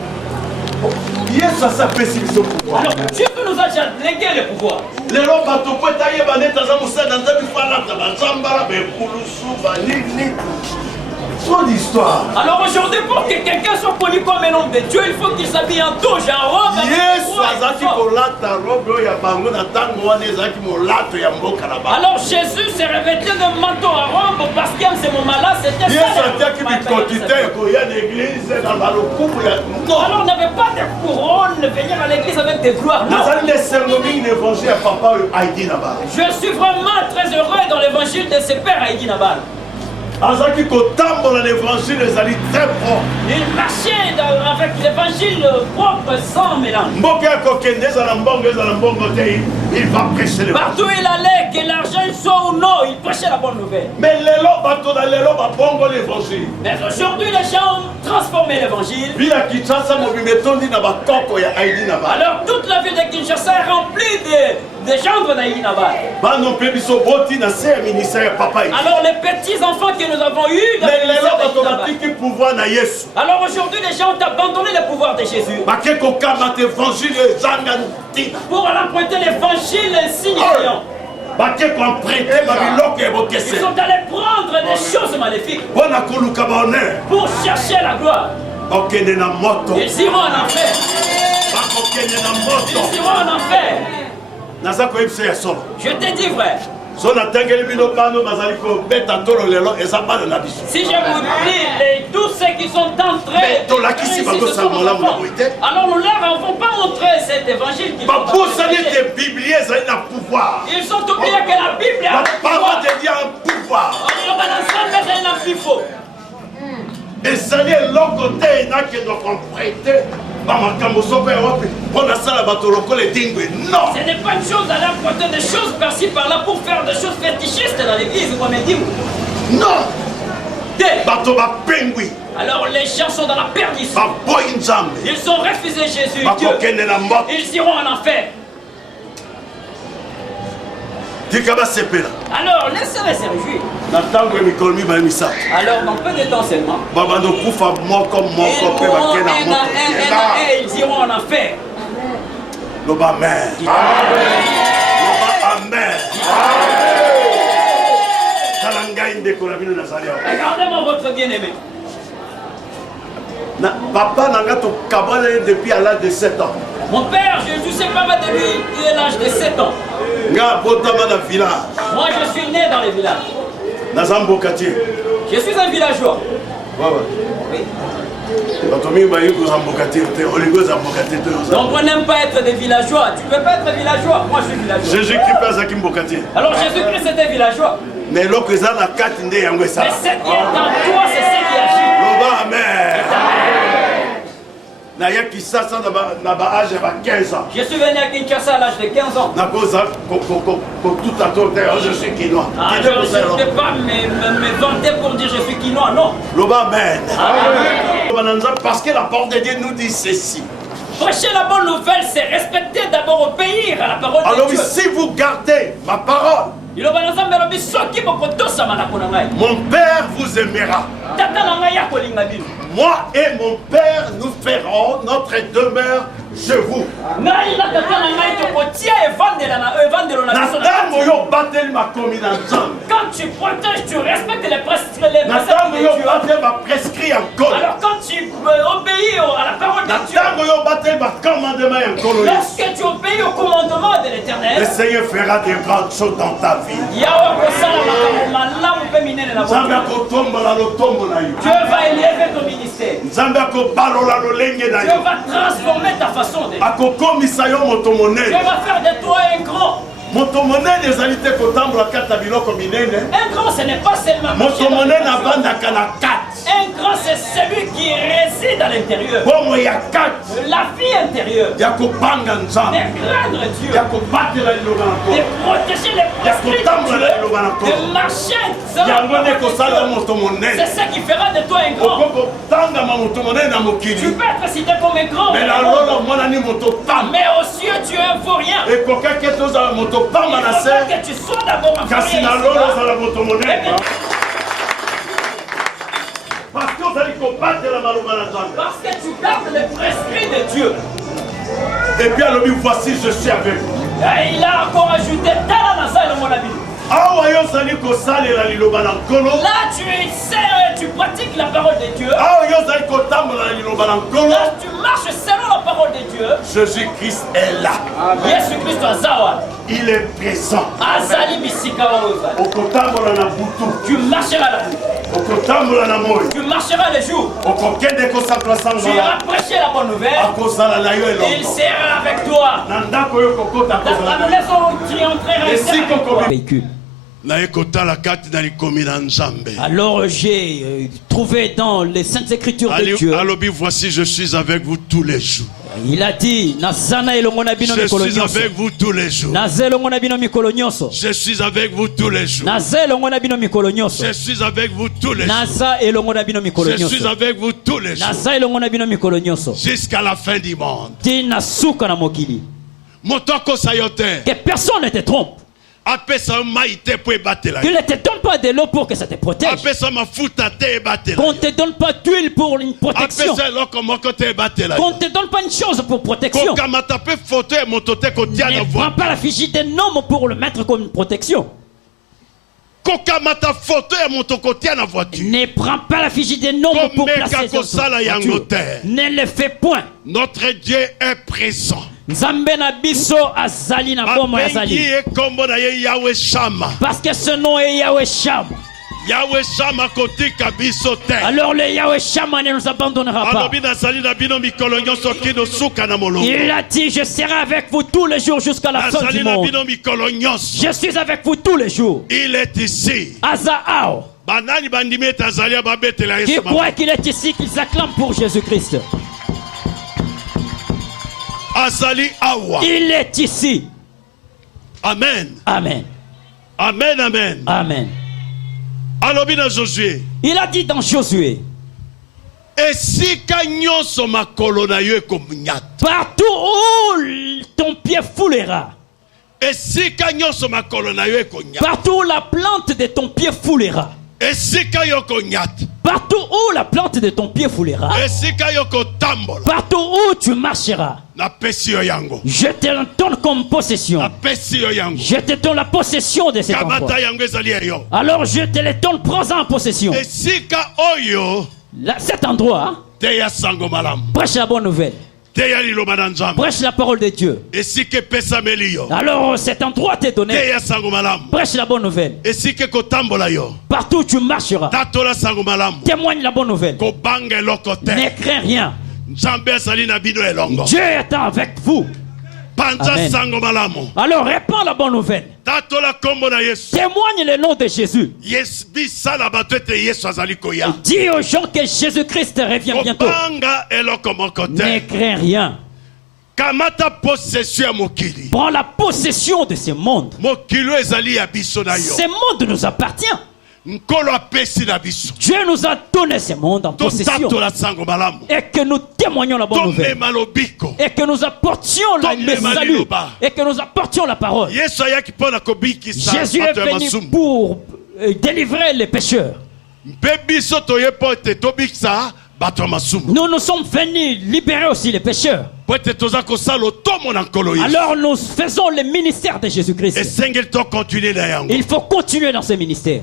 Yes, ça s'apprécie ce pouvoir. Alors, Dieu nous a déjà légué le pouvoir. Les rois bateaux peuvent tailler dans un moussa dans un bifala, dans un zambara, mais pour le sou, Trop d'histoire. Alors aujourd'hui, pour que quelqu'un soit connu comme un homme de Dieu, il faut qu'il s'habille en toge, en robe. Alors Jésus s'est revêtu de manteau à robe parce qu'il aime ce moment-là, c'était ça. Alors on n'avait pas de couronne, venir à l'église avec des gloires. Non. Je suis vraiment très heureux dans l'évangile de ce père Haïdi Nabal. Il marchait avec l'évangile propre sans mélange. Partout il allait, que l'argent soit ou non, il prêchait la bonne nouvelle. Mais aujourd'hui les gens ont transformé l'évangile. Alors toute la ville de Kinshasa est remplie de gendres d'Haïdi Nabal. Alors les petits enfants que nous avons eus, alors aujourd'hui les gens ont abandonné le pouvoir de Jésus pour l'emprunter l'évangile insignifiant. Ils sont allés prendre des choses maléfiques pour chercher la gloire. Ils iront en enfer. Ils iront en enfer. Je te dis frère, si je vous dis tous ceux qui sont entrés, alors nous leur n'avons pas montré cet évangile qui ils sont oubliés que la Bible a un pouvoir. Et ça n'est l'autre côté, il y a qui doivent prêter. Non. Ce n'est pas une chose d'aller apporter des choses par-ci par-là pour faire des choses fétichistes dans l'église, comme on dit. Non. Alors les gens sont dans la perdition. Ils ont refusé Jésus, Dieu. Ils iront en enfer. Alors laissez-les se réjouir. Alors dans peu de temps seulement, ils iront en enfer. Amen. Amen. Regardez-moi votre bien-aimé. Papa n'a pas depuis l'âge de 7 ans. Mon père, Jésus s'est pas depuis l'âge de 7 ans. Moi, je suis né dans les villages. Je suis un villageois. Oui. Donc on n'aime pas être des villageois. Tu ne peux pas être villageois. Moi, je suis villageois. Jésus-Christ. Alors Jésus-Christ était villageois. Mais ce qui est dans toi, c'est ce qui agit. Amen. Je suis venu à Kinshasa à l'âge de 15 ans. Je suis quinois. Je ne peux pas me vanter pour dire je suis quinois, non. Amen. Parce que la parole de Dieu nous dit ceci. Prêcher la bonne nouvelle, c'est respecter d'abord, obéir à la parole de Dieu. Alors si vous gardez ma parole, mon Père vous aimera. Moi et mon Père, nous ferons notre demeure chez vous. Quand tu protèges, tu respectes les prescrits de Dieu. Alors quand tu obéis à la parole de Dieu, lorsque tu obéis au commandement de l'Éternel, le Seigneur fera des grandes choses dans ta vie. Dieu va élever ton ministère. Dieu va transformer ta façon d'être. Dieu va faire de toi un grand. Un grand, ce n'est pas seulement un grand, c'est celui qui réside à l'intérieur. La vie intérieure. De craindre Dieu. De protéger les prescrits de Dieu. De marcher selon. C'est ça qui fera de toi un grand. Tu peux être cité comme un grand. Mais aux cieux, tu es un vaurien. Il faut que tu sois d'abord un vaurien. Parce que tu gardes les prescrits de Dieu. Et puis alors, voici, je suis avec vous. Et il a encore ajouté, mon ami. Là, tu essaies, tu pratiques la parole de Dieu. Là, tu marches selon la parole de Dieu. Jésus-Christ est là. Jésus-Christ azawa. Il est présent. Azali bisika waoza. Tu marcheras la nuit. Tu marcheras le jour. Tu iras prêcher la bonne nouvelle. Il sera avec toi. Dans la maison où tu entreras. Véhicule. Alors j'ai trouvé dans les Saintes Écritures de Dieu. Voici, je suis avec vous tous les jours. Il a dit, je suis avec vous tous les jours. Je suis avec vous tous les jours. Je suis avec vous tous les jours. Je suis avec vous tous les jours. Jusqu'à la fin du monde. Que personne ne te trompe. Qu'il ne te donne pas de l'eau pour que ça te protège. Qu'on ne te donne pas d'huile pour une protection. Qu'on ne te donne pas une chose pour protection. Ne prends pas la figie d'un homme pour le mettre comme une protection. Ne prends pas la figie d'un homme pour placer dans sa voiture. Ne le fais point. Notre Dieu est présent. Nzambe na biso azali na bomo azali. Parce que ce nom est Yahweh Shama. Yahweh Shama kotika biso te. Alors le Yahweh Shama ne nous abandonnera pas. Il a dit, je serai avec vous tous les jours jusqu'à la fin du monde. Je suis avec vous tous les jours. Il est ici. Azaao. Qui croit qu'il est ici, qu'ils acclament pour Jésus-Christ. Il est ici. Amen. Amen. Amen, amen. Amen. Josué. Il a dit dans Josué. Partout où ton pied foulera. Partout où la plante de ton pied foulera. Partout où la plante de ton pied foulera. Partout où tu marcheras. Je te le donne comme possession. Je te donne la possession de cet endroit. Alors je te le donne, prends-en en possession. Cet endroit, prêche la bonne nouvelle. Prêche la parole de Dieu. Alors cet endroit t'est donné. Prêche la bonne nouvelle. Partout où tu marcheras, témoigne la bonne nouvelle. Ne crains rien. Dieu est avec vous. Amen. Alors répands la bonne nouvelle. Témoigne le nom de Jésus. Dis aux gens que Jésus-Christ revient bientôt. Ne crains rien. Prends la possession de ce monde. Ce monde nous appartient. Dieu nous a donné ce monde en possession et que nous témoignons la bonne nouvelle et que nous apportions le salut et que nous apportions la parole. Jésus est venu pour délivrer les pécheurs. Nous nous sommes venus libérer aussi les pécheurs. Alors nous faisons le ministère de Jésus-Christ. Il faut continuer dans ce ministère.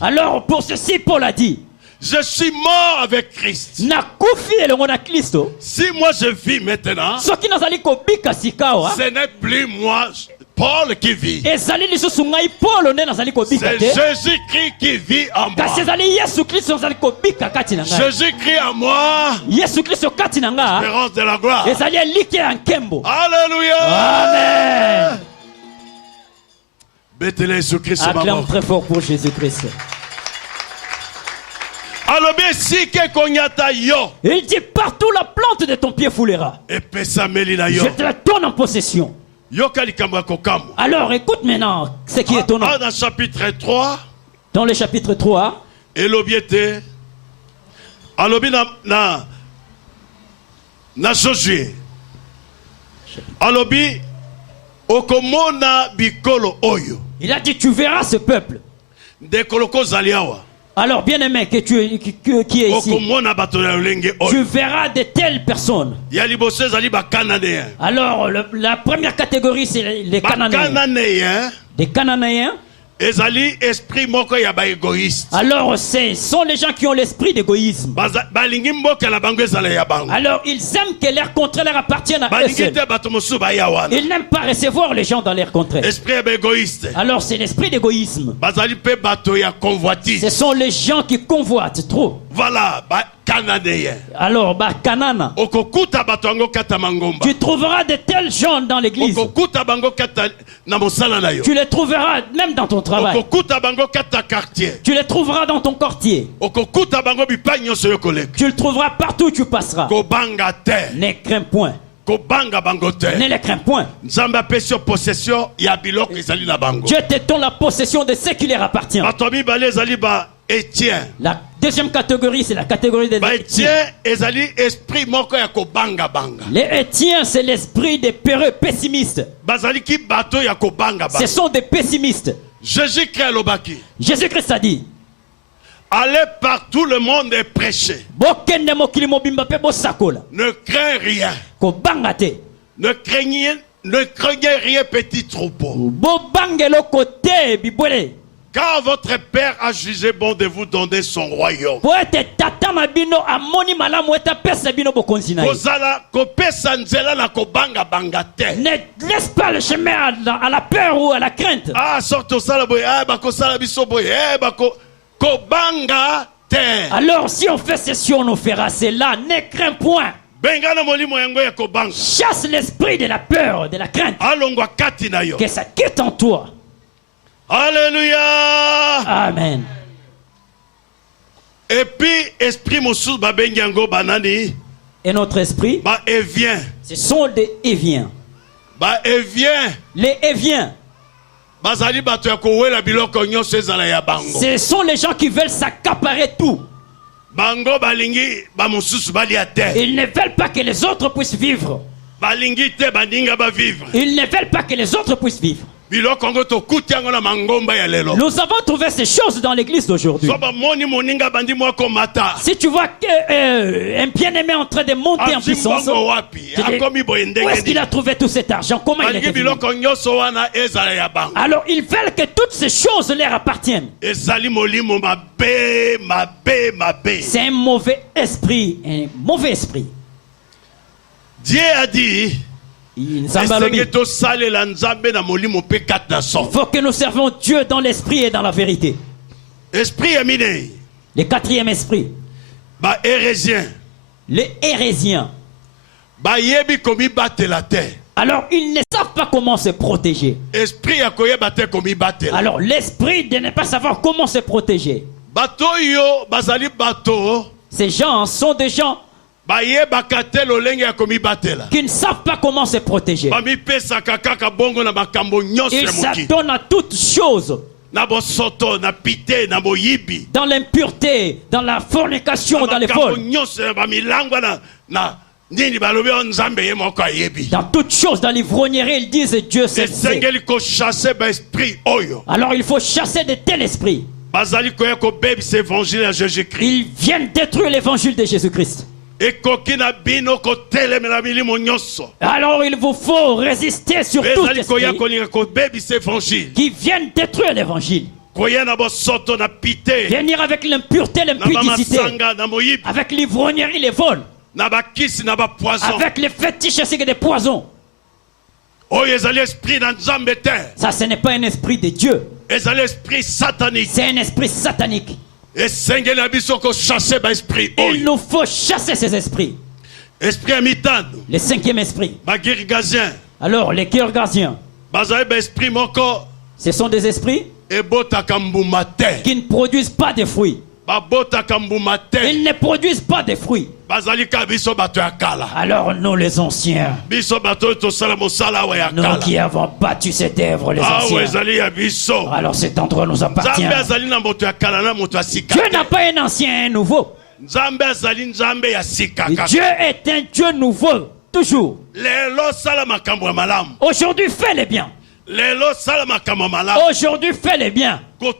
Alors pour ceci Paul a dit, je suis mort avec Christ. Si moi je vis maintenant, ce n'est plus moi Paul qui vit. C'est Jésus-Christ qui vit en moi. Jésus-Christ en moi. L'espérance de la gloire. Alléluia. Amen. Acclame très fort pour Jésus-Christ. Il dit partout la plante de ton pied foulera. Je te la donne en possession. Alors écoute maintenant ce qui est étonnant. Dans le chapitre 3. Dans le chapitre 3. Na Josué. Alobi okomona bikolo oyo. Il a dit tu verras ce peuple. Alors bien aimé qui est ici. Tu verras de telles personnes. Alors la première catégorie c'est les Cananéens. Des Cananéens. Ezali esprit moko ya ba égoïste. Alors ce sont les gens qui ont l'esprit d'égoïsme. Balingi mboka na bango ezala ya bango. Alors ils aiment que leur contrée leur appartienne à eux seuls. Ils n'aiment pas recevoir les gens dans leur contrée. Esprit égoïste. Alors c'est l'esprit d'égoïsme. Bazali pe bato ya convoitise. Ce sont les gens qui convoitent trop. Voilà, Cananéen. Alors, Canana. Tu trouveras de tels gens dans l'église. Tu les trouveras même dans ton travail. Tu les trouveras dans ton quartier. Tu le trouveras partout où tu passeras. Ne crains point. Ne les crains point. Dieu te donne la possession de ce qui leur appartient. La deuxième catégorie, c'est la catégorie des Étiens. Les Étiens, c'est l'esprit des peureux pessimistes. Ce sont des pessimistes. Jésus-Christ a dit: allez partout le monde et prêchez. Ne crains rien. Ne craignez rien, petit troupeau. Car votre Père a jugé bon de vous donner son royaume. Ne laisse pas le chemin à la peur ou à la crainte. Alors si on fait ceci, on nous fera cela. Ne crains point. Chasse l'esprit de la peur, de la crainte. Que ça quitte en toi. Alléluia. Amen. Et puis esprit mosus babengiango banani. Et notre esprit, Évien. Ce sont des Éviens. Évien. Les Éviens. Ce sont les gens qui veulent s'accaparer tout. Ils ne veulent pas que les autres puissent vivre. Ils ne veulent pas que les autres puissent vivre. Nous avons trouvé ces choses dans l'église d'aujourd'hui. Si tu vois un bien-aimé en train de monter en puissance, où est-ce qu'il a trouvé tout cet argent? Comment il est devenu? Alors ils veulent que toutes ces choses leur appartiennent. C'est un mauvais esprit. Un mauvais esprit. Dieu a dit: il faut que nous servons Dieu dans l'esprit et dans la vérité. Le quatrième esprit. Les hérésiens. Alors ils ne savent pas comment se protéger. Alors l'esprit de ne pas savoir comment se protéger. Ces gens sont des gens qui ne savent pas comment se protéger. Ils s'adonnent à toutes choses. Dans l'impureté, dans la fornication, dans les vols. Dans toutes choses, dans l'ivrognerie, ils disent Dieu c'est. Alors il faut chasser de tels esprits. Ils viennent détruire l'évangile de Jésus-Christ. Alors il vous faut résister sur tout esprit qui viennent détruire l'évangile. Venir avec l'impureté, l'impudicité, avec l'ivrognerie, les vols, avec les fétiches et des poisons. Ça, ce n'est pas un esprit de Dieu. C'est un esprit satanique. Il nous faut chasser ces esprits. Le cinquième esprit. Alors, les Girgasiens. Ce sont des esprits qui ne produisent pas de fruits. Ils ne produisent pas de fruits. Alors nous les anciens, nous qui avons battu cette œuvre, les anciens, alors cet endroit nous appartient. Dieu n'a pas un ancien, un nouveau. Dieu est un Dieu nouveau, toujours. Aujourd'hui fais les biens. Aujourd'hui fais les biens. Ne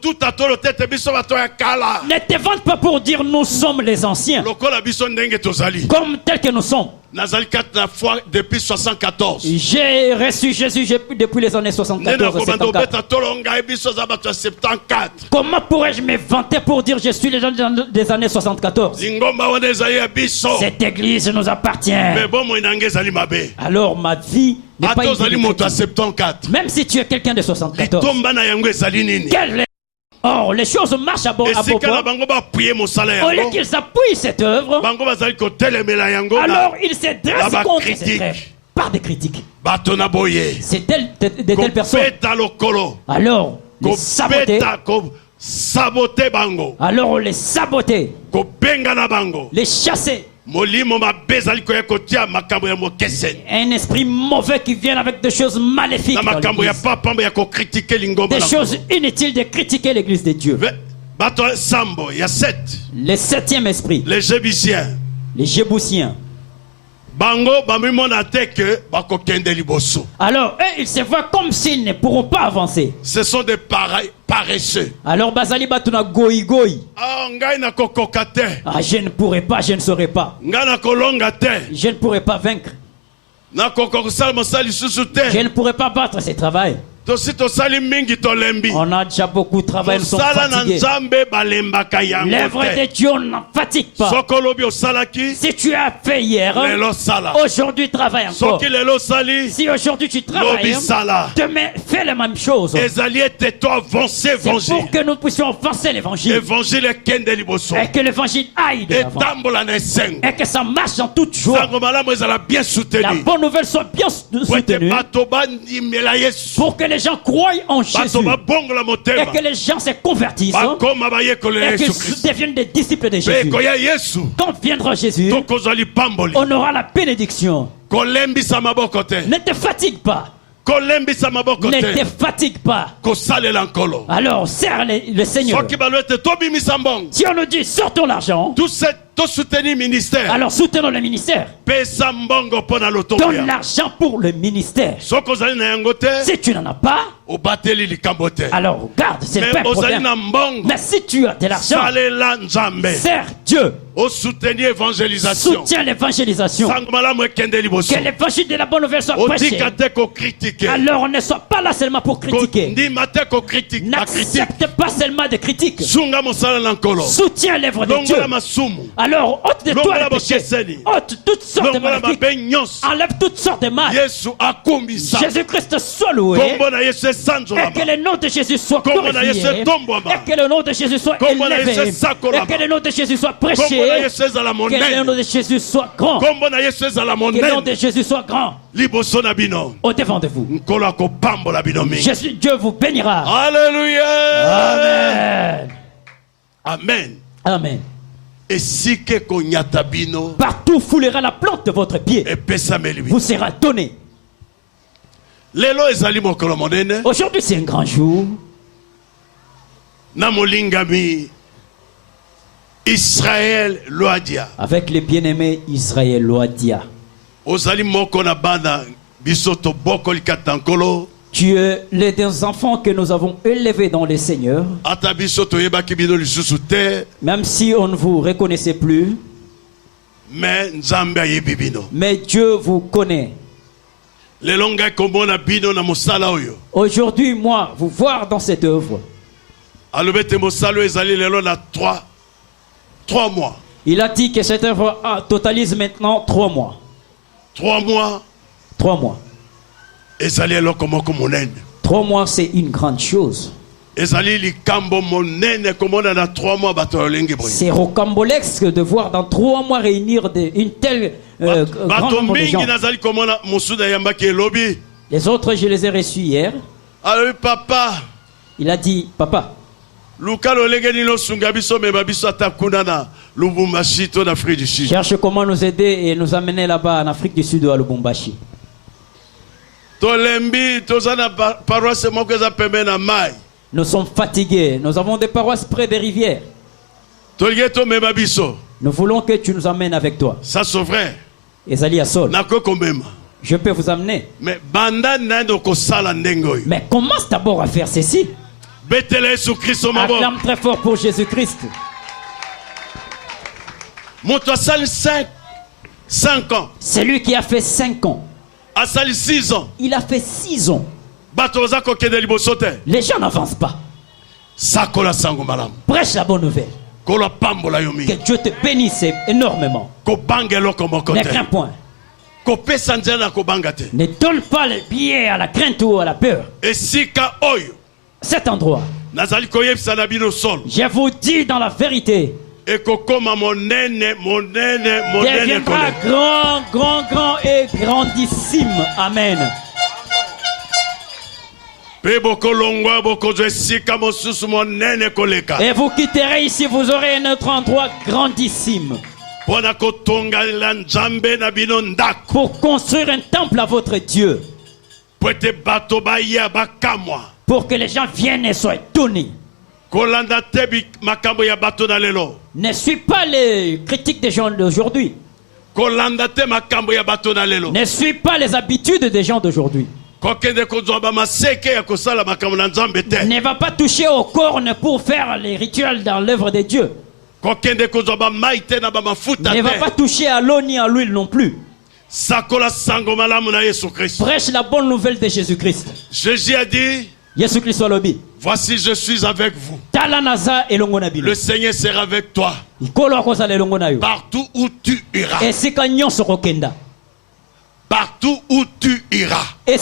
te vante pas pour dire nous sommes les anciens. Comme tel que nous sommes. Depuis 74. J'ai reçu Jésus depuis les années 74 et 74. Comment pourrais-je me vanter pour dire je suis les gens des années 74? Cette église nous appartient. Alors ma vie n'est pas une... Même si tu es quelqu'un de 74. Or, les choses marchent à bon point. Au lieu qu'ils appuient cette œuvre, alors ils se dressent contre ces frères par des critiques. C'est de telles personnes. Alors, les saboter. Alors, on les saboter. Les chasser. Un esprit mauvais qui vient avec des choses maléfiques des choses inutiles de critiquer l'église de Dieu. Le septième esprit, les Jébusiens. Alors eux ils se voient comme s'ils ne pourront pas avancer. Ce sont des paresseux. Alors bazali batuna goyi. Je ne pourrai pas, je ne saurai pas. Je ne pourrai pas vaincre. Je ne pourrai pas battre ce travail. On a déjà beaucoup travaillé, nous sommes fatigués. L'œuvre de Dieu n'en fatigue pas. Si tu as fait hier, aujourd'hui travaille encore. Si aujourd'hui tu travailles, demain fais la même chose. C'est pour que nous puissions avancer l'évangile. Et que l'évangile aille de l'avant. Et que ça marche en toute joie. La bonne nouvelle soit bien soutenue. Pour que les gens croient en Jésus et que les gens se convertissent et qu'ils deviennent des disciples de Jésus. Quand viendra Jésus, on aura la bénédiction. Ne te fatigue pas. Ne te fatigue pas. Alors serre le Seigneur. Si on nous dit sortons l'argent, alors soutenons le ministère. Donne l'argent pour le ministère. Si tu n'en as pas, alors regarde, c'est le problème. Mais si tu as de l'argent, sers Dieu. Soutiens l'évangélisation. Que l'évangile de la bonne nouvelle soit prêché. Alors ne sois pas là seulement pour critiquer. N'accepte pas seulement de critiques. Soutiens l'œuvre de Dieu. Alors ôte de toi le péché. Ôte toutes sortes de maléfiques. Enlève toutes sortes de mal. Jésus-Christ soit loué. Et que le nom de Jésus soit glorifié. Et que le nom de Jésus soit élevé. Et que le nom de Jésus soit prêché. Que le nom de Jésus soit grand. Que le nom de Jésus soit grand. Au devant de vous. Jésus, Dieu vous bénira. Alléluia. Amen. Amen. Amen. Partout foulera la plante de votre pied. Vous sera donné. Aujourd'hui c'est un grand jour. Israël Loadia. Avec les bien-aimés Israël Loadia. Tu es les deux enfants que nous avons élevés dans le Seigneur. Même si on ne vous reconnaissait plus. Mais Dieu vous connaît. Aujourd'hui, moi, vous voir dans cette œuvre. 3 mois. Il a dit que cette œuvre totalise maintenant 3 mois. 3 mois. 3 mois. 3 mois, c'est une grande chose. C'est rocambolesque de voir dans 3 mois réunir une telle grande nombre de gens. Les autres, je les ai reçus hier. Il a dit, papa, cherche comment nous aider et nous amener là-bas en Afrique du Sud ou à Lubumbashi. Nous sommes fatigués. Nous avons des paroisses près des rivières. Nous voulons que tu nous amènes avec toi. Ça sauverait. Ezali Asol. Je peux vous amener. Mais commence d'abord à faire ceci. Acclame très fort pour Jésus-Christ. Cinq ans. C'est lui qui a fait 5 ans. 6 ans. Il a fait 6 ans. Les gens n'avancent pas. Prêche la bonne nouvelle. Que Dieu te bénisse énormément. Ne crains point. Ne donne pas les billets à la crainte ou à la peur. Cet endroit, je vous dis dans la vérité, deviendra grand, grand, grand et grandissime. Amen. Et vous quitterez ici, vous aurez un autre endroit grandissime. Pour construire un temple à votre Dieu. Pour que les gens viennent et soient étonnés. Ne suis pas les critiques des gens d'aujourd'hui. Ne suis pas les habitudes des gens d'aujourd'hui. Ne va pas toucher aux cornes pour faire les rituels dans l'œuvre de Dieu. Ne va pas toucher à l'eau ni à l'huile non plus. Prêche la bonne nouvelle de Jésus-Christ. Jésus a dit, voici je suis avec vous. Le Seigneur sera avec toi. Partout où tu iras. Partout où tu iras. Et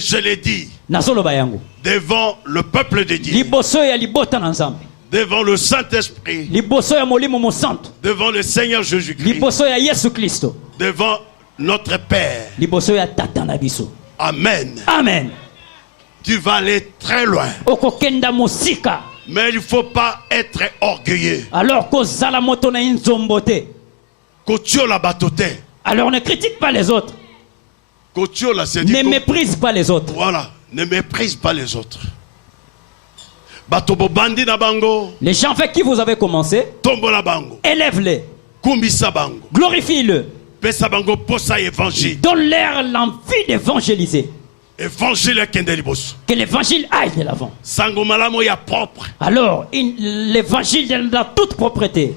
je l'ai dit devant le peuple de Dieu, devant le Saint-Esprit, devant le Seigneur Jésus-Christ, devant notre Père. Amen. Amen. Tu vas aller très loin. Mais il ne faut pas être orgueilleux. Alors ne critique pas les autres. Ne méprise pas les autres. Voilà, ne méprise pas les autres. Les gens avec qui vous avez commencé, élève-les. Glorifie-le. Donne-leur l'envie d'évangéliser. Que l'évangile aille de l'avant. Alors, l'évangile est dans toute propreté.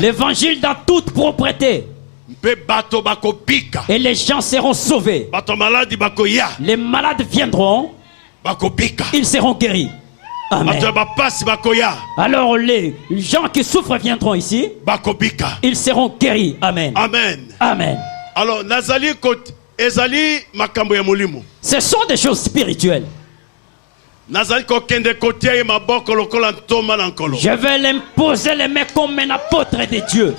L'évangile dans toute propreté. Et les gens seront sauvés. Les malades viendront. Ils seront guéris. Amen. Alors les gens qui souffrent viendront ici. Ils seront guéris. Amen. Amen. Amen. Alors, ce sont des choses spirituelles. Je vais l'imposer les mains comme un apôtre de Dieu.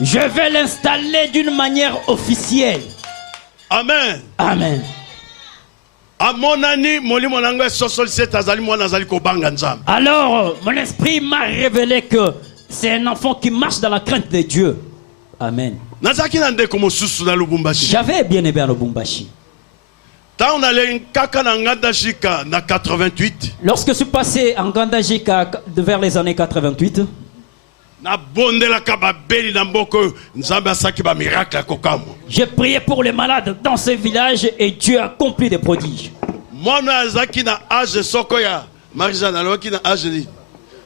Je vais l'installer d'une manière officielle. Amen. Amen. Alors, mon esprit m'a révélé que c'est un enfant qui marche dans la crainte de Dieu. Amen. J'avais bien aimé à Lubumbashi. Lorsque je suis passé en Ngandajika vers les années 88, j'ai prié pour les malades dans ce village et Dieu a accompli des prodiges.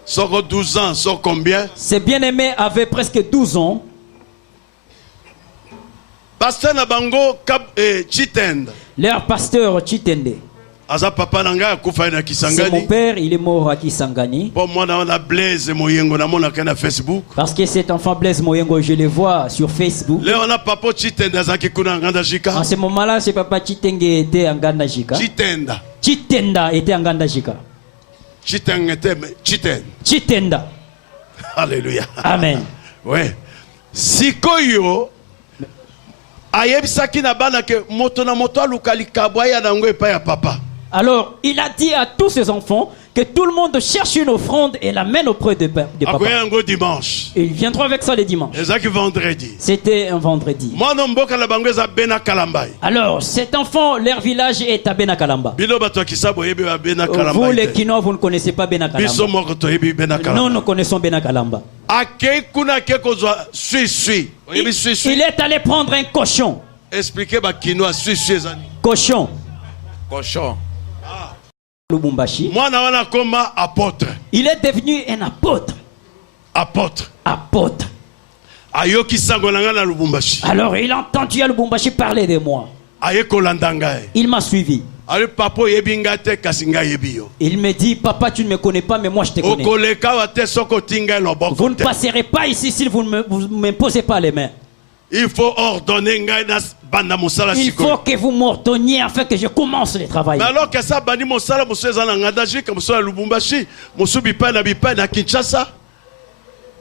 Soko 12 ans, soko combien? Ces bien-aimés avaient presque 12 ans. Pasteur Nabango Chitende. Leur pasteur Chitende. C'est mon père, il est mort à Kisangani. Parce que cet enfant Blaise Moyengo, je le vois sur Facebook. En ce moment-là, ce papa Chitenge était en Ngandajika. Chitenda était en Ngandajika. Chitenda. Alléluia. Amen. Ouais. Sikoyo ayebisaki na bana ke moto na moto alukali kabwaya na ngwe pa ya papa. Alors, il a dit à tous ses enfants que tout le monde cherche une offrande et l'amène auprès de papa. Et ils viendront avec ça les dimanches. C'était un vendredi. Alors, cet enfant, leur village est à Benakalamba. Vous les Kinois, vous ne connaissez pas Benakalamba. Nous connaissons Benakalamba. Il est allé prendre un cochon. Expliquez ma quinoa suis cochon. Cochon. Lubumbashi. Moi na comme apôtre. Il est devenu un apôtre. Apôtre. Apôtre. Ayoki sangolanga na Lubumbashi. Alors il a entendu à Lubumbashi parler de moi. Il m'a suivi. Il me dit, papa, tu ne me connais pas, mais moi je te connais. Vous ne passerez pas ici si vous ne m'imposez pas les mains. Il faut ordonner. Il faut que vous m'ordonniez afin que je commence le travail. Mais alors que ça, bani mosala museza na ngadaji comme ça Lubumbashi, musubi pa na Kinshasa.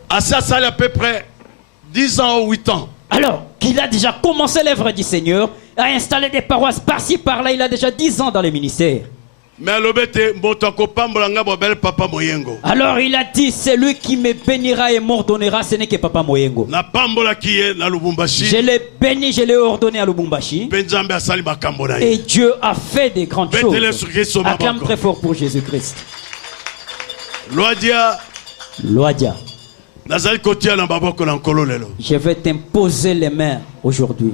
À ça à peu près 10 ans ou 8 ans. Alors qu'il a déjà commencé l'œuvre du Seigneur, a installé des paroisses par-ci par-là, il a déjà 10 ans dans le ministère. Alors il a dit, c'est lui qui me bénira et m'ordonnera, ce n'est que Papa Moyengo. Je l'ai béni, je l'ai ordonné à Lubumbashi. Et Dieu a fait des grandes choses. Acclame très fort pour Jésus-Christ. Loadia. Je vais t'imposer les mains aujourd'hui.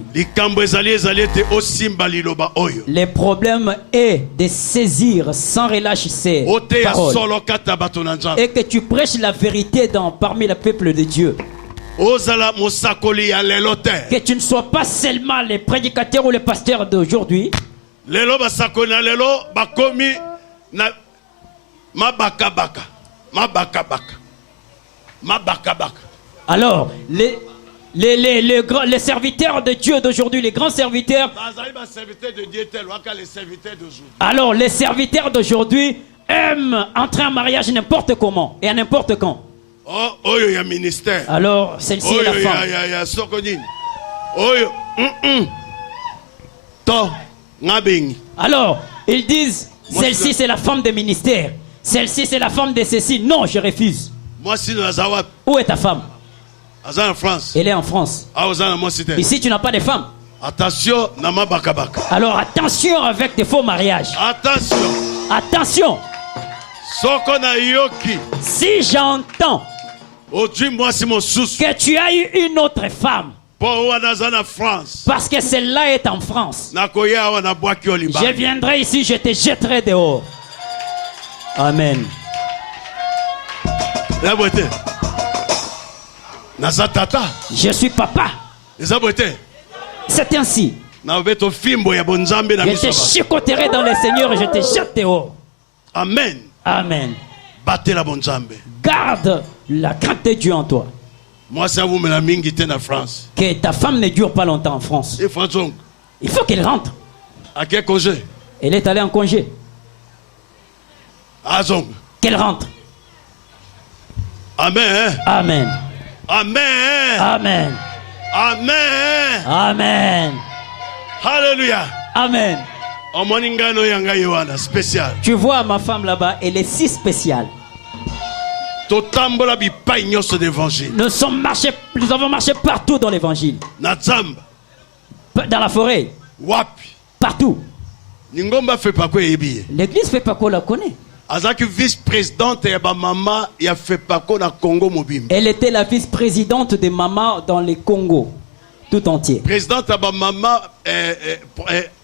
Le problème est de saisir sans relâcher paroles. Et que tu prêches la vérité parmi le peuple de Dieu. Que tu ne sois pas seulement les prédicateurs ou les pasteurs d'aujourd'hui. Alors, les serviteurs de Dieu d'aujourd'hui, les grands serviteurs. Alors, les serviteurs d'aujourd'hui aiment entrer en mariage n'importe comment et à n'importe quand. Alors, celle-ci est la femme. Alors, ils disent, celle-ci c'est la femme de ministère. Celle-ci c'est la femme de ceci. Non, je refuse. Où est ta femme? Elle est en France. Ici, tu n'as pas de femme. Attention, alors attention avec tes faux mariages. Attention. Si j'entends que tu as eu une autre femme, parce que celle-là est en France, je viendrai ici, je te jetterai dehors. Amen. Je suis papa. C'est ainsi. Je te chicoterai dans le Seigneur et je te jette dehors. Amen. Amen. Garde la crainte de Dieu en toi. Que ta femme ne dure pas longtemps en France. Il faut qu'elle rentre. Elle est allée en congé. Qu'elle rentre. Amen. Amen. Amen. Amen. Amen. Amen. Alléluia. Amen. Spécial. Tu vois ma femme là-bas, elle est si spéciale. Nous avons marché partout dans l'évangile. Dans la forêt. Partout. L'église fait pas qu'on la connaît. Elle était la vice-présidente de Maman dans les Congo tout entier. Présidente de Maman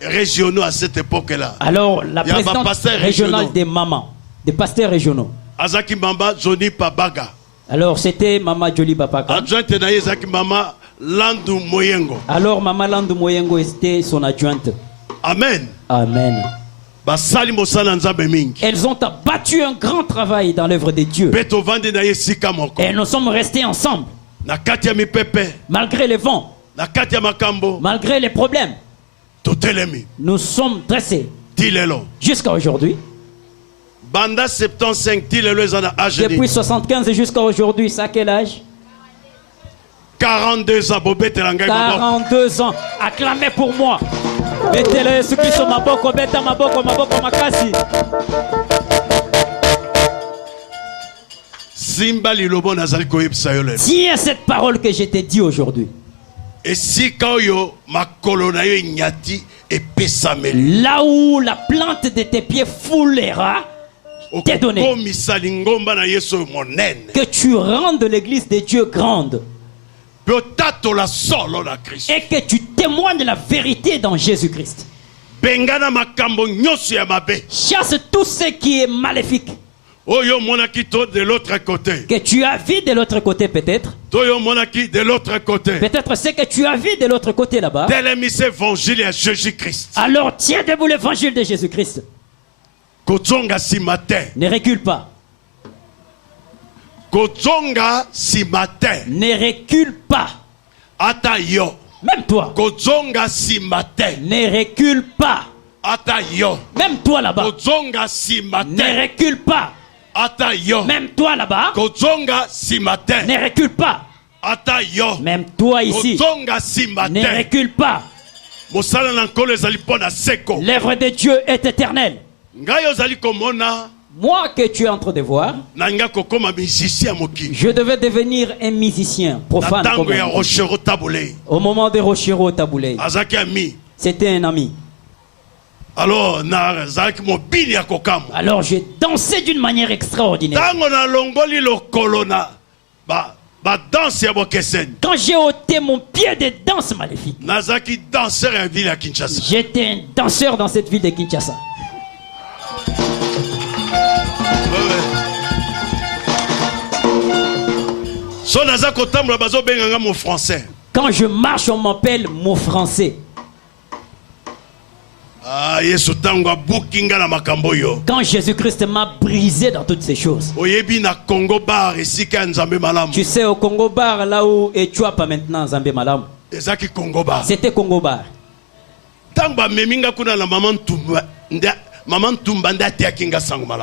régionaux à cette époque-là. Alors la présidente régionale des Maman, des pasteurs régionaux. Azaki Mama Johnny Pabaga. Alors c'était Mama Jolie Babaga. Adjointe Naïzaki Mama Landu Moyengo. Alors Mama Landu Moyengo était son adjointe. Amen. Amen. Elles ont abattu un grand travail dans l'œuvre de Dieu. Et nous sommes restés ensemble. Malgré les vents. Malgré les problèmes. Nous sommes dressés. Jusqu'à aujourd'hui. Depuis 75 jusqu'à aujourd'hui, ça a quel âge? 42 ans. 42 ans. Acclamez pour moi. Mettez-le ceux qui sont maboko, beta maboko, maboko makasi. Tiens cette parole que je t'ai dit aujourd'hui. Là où la plante de tes pieds foulera, t'est donné. Que tu rendes l'église de Dieu grande. Et que tu témoignes la vérité dans Jésus-Christ. Chasse tout ce qui est maléfique. De l'autre côté. Que tu as vu de l'autre côté peut-être. De l'autre côté. Peut-être c'est que tu as vu de l'autre côté là-bas. Alors tiens debout l'évangile de Jésus-Christ. Ne recule pas. Ne recule pas. Même toi. Ne recule pas. Même toi là-bas. Ne recule pas. Même toi là-bas. Ne recule pas. Même toi ici. Ne recule pas. L'œuvre de Dieu est éternelle. Moi que tu es en train de voir, je devais devenir un musicien profane. Au moment de Rochero Taboulé, c'était un ami. Alors j'ai dansé d'une manière extraordinaire. Quand j'ai ôté mon pied de danse maléfique, j'étais un danseur dans cette ville de Kinshasa. Quand je marche, on m'appelle mon français. Quand Jésus-Christ m'a brisé dans toutes ces choses. Tu sais, au Congo Bar, là où et tu as pas maintenant Zambé Malam. C'était Congo Bar.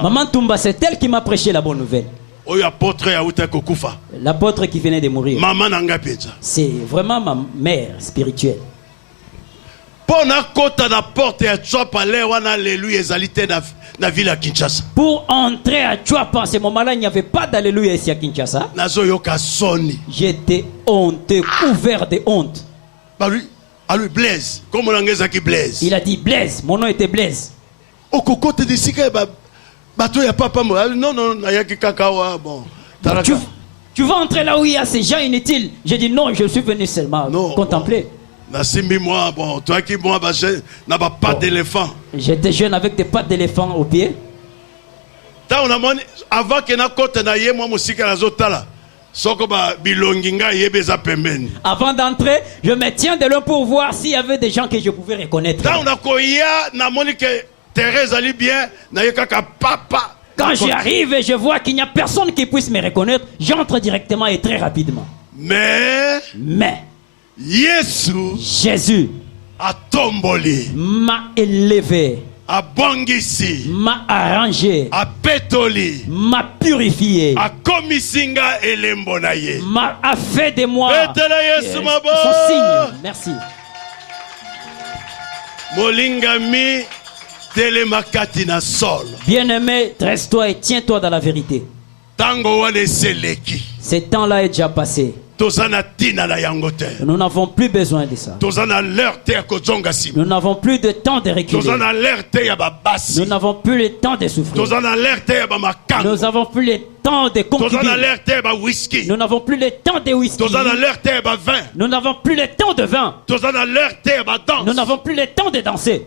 Maman Tumba, c'est elle qui m'a prêché la bonne nouvelle. L'apôtre qui venait de mourir. C'est vraiment ma mère spirituelle. Pour entrer à Chouapa, à ce moment-là, il n'y avait pas d'alléluia ici à Kinshasa. J'étais honteux, couvert de honte. Blaise. Il a dit Blaise, mon nom était Blaise. Tu vas entrer là où il y a ces gens inutiles. J'ai dit non, je suis venu seulement contempler. J'étais jeune avec des pattes d'éléphant aux pieds. Avant d'entrer, je me tiens de loin pour voir s'il y avait des gens que je pouvais reconnaître. Quand j'arrive et je vois qu'il n'y a personne qui puisse me reconnaître, j'entre directement et très rapidement. Mais Jésus m'a élevé, m'a arrangé, m'a purifié, m'a fait de moi son signe. Merci. Bien-aimé, dresse-toi et tiens-toi dans la vérité. Ce temps-là est déjà passé. Nous n'avons plus besoin de ça. Nous n'avons plus de temps de reculer. Nous n'avons plus le temps de souffrir. Nous n'avons plus le temps de concubines. Nous n'avons plus le temps de whisky. Nous n'avons plus le temps de vin. Nous n'avons plus le temps de danser.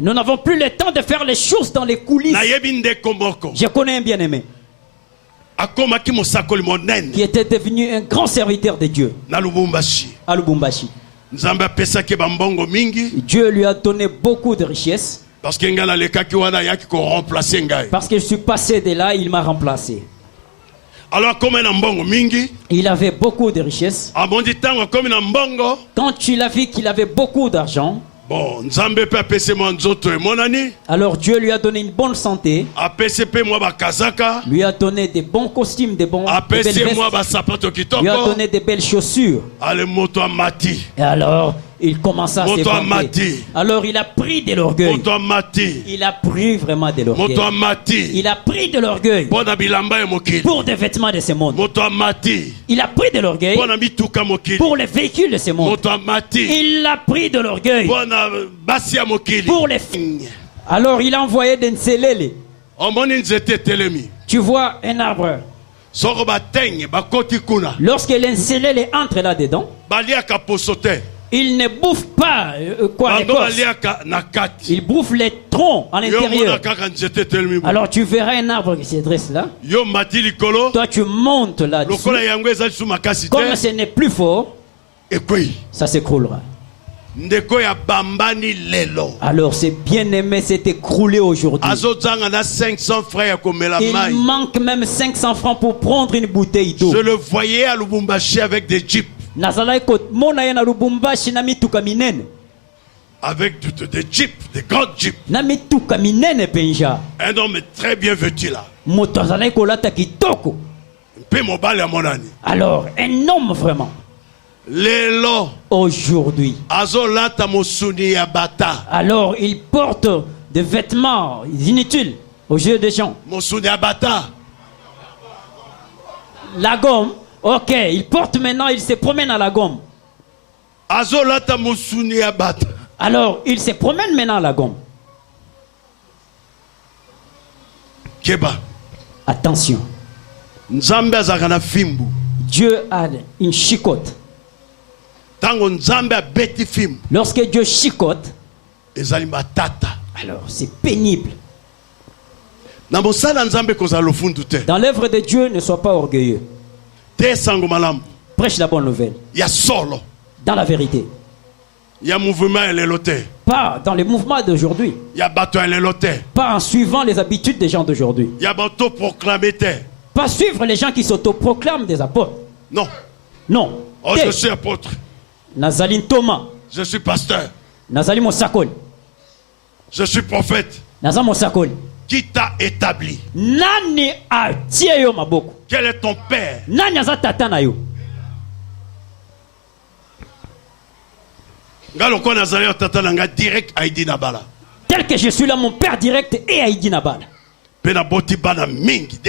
Nous n'avons plus le temps de faire les choses dans les coulisses. Je connais un bien-aimé qui était devenu un grand serviteur de Dieu à Lubumbashi. Dieu lui a donné beaucoup de richesses. Parce que je suis passé de là, il m'a remplacé. Alors, il avait beaucoup de richesses. Quand il a vu qu'il avait beaucoup d'argent, alors Dieu lui a donné une bonne santé, lui a donné des bons costumes, des belles vestes, lui a donné des belles chaussures. Et alors il commença à se vanter. Alors il a pris de l'orgueil. Il a pris vraiment de l'orgueil. Il a pris de l'orgueil pour des vêtements de ce monde. Il a pris de l'orgueil pour les véhicules de ce monde. Il a pris de l'orgueil pour les filles. Alors il a envoyé des nselele. Tu vois un arbre. Lorsque l'inselele entre là-dedans, il ne bouffe pas l'écorce. Il bouffe les troncs à l'intérieur. Alors tu verras un arbre qui se dresse là. Toi tu montes là-dessus. Comme ce n'est plus fort, ça s'écroulera. Alors c'est bien aimé, c'est écroulé aujourd'hui. Il manque même 500 francs pour prendre une bouteille d'eau. Je le voyais à Lubumbashi avec des jeeps. Avec des jeeps, des grands jeeps. Un homme très bien vêtu là. Alors un homme vraiment. Aujourd'hui. Alors il porte des vêtements inutiles aux yeux des gens. La gomme. Ok, il porte maintenant, il se promène à la gomme. Alors il se promène maintenant à la gomme. Attention. Dieu a une chicotte. Lorsque Dieu chicote, alors c'est pénible. Dans l'œuvre de Dieu, ne sois pas orgueilleux. Prêche la bonne nouvelle. Dans la vérité. Pas dans les mouvements d'aujourd'hui. Pas en suivant les habitudes des gens d'aujourd'hui. Pas suivre les gens qui s'autoproclament des apôtres. Non. Non. Oh, je suis apôtre. Nazaline Thomas. Je suis pasteur. Nazaline Mosakol. Je suis prophète. Nazaline Mosakol. Qui t'a établi? Nani a tieyo maboko. Quel est ton père? Nani aza tata na yo. Tel que je suis là, mon père direct est Aïdi Nabala. Des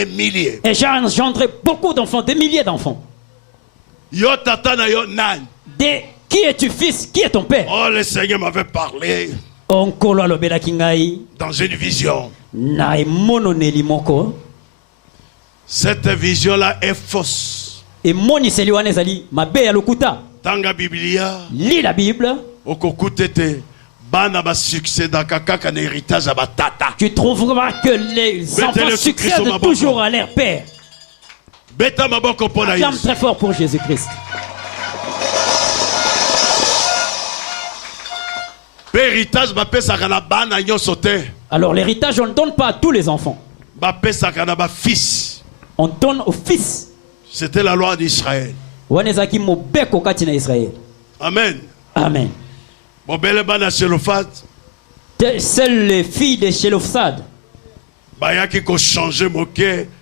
milliers. Et j'ai engendré beaucoup d'enfants, des milliers d'enfants. Yo tata na yo nan. Qui es-tu fils? Qui est ton père? Oh, le Seigneur m'avait parlé. Dans une vision. Cette vision-là est fausse. Et moni seliwane zali mabe ya lokuta. Tanga Biblia. Lis la Bible. Okokutete. Tu trouveras que les enfants succèdent toujours à leur père. Acclame très fort pour Jésus-Christ. Alors l'héritage, on ne donne pas à tous les enfants. On donne aux fils. C'était la loi d'Israël. Amen. Amen. Seules les filles de Shelofsad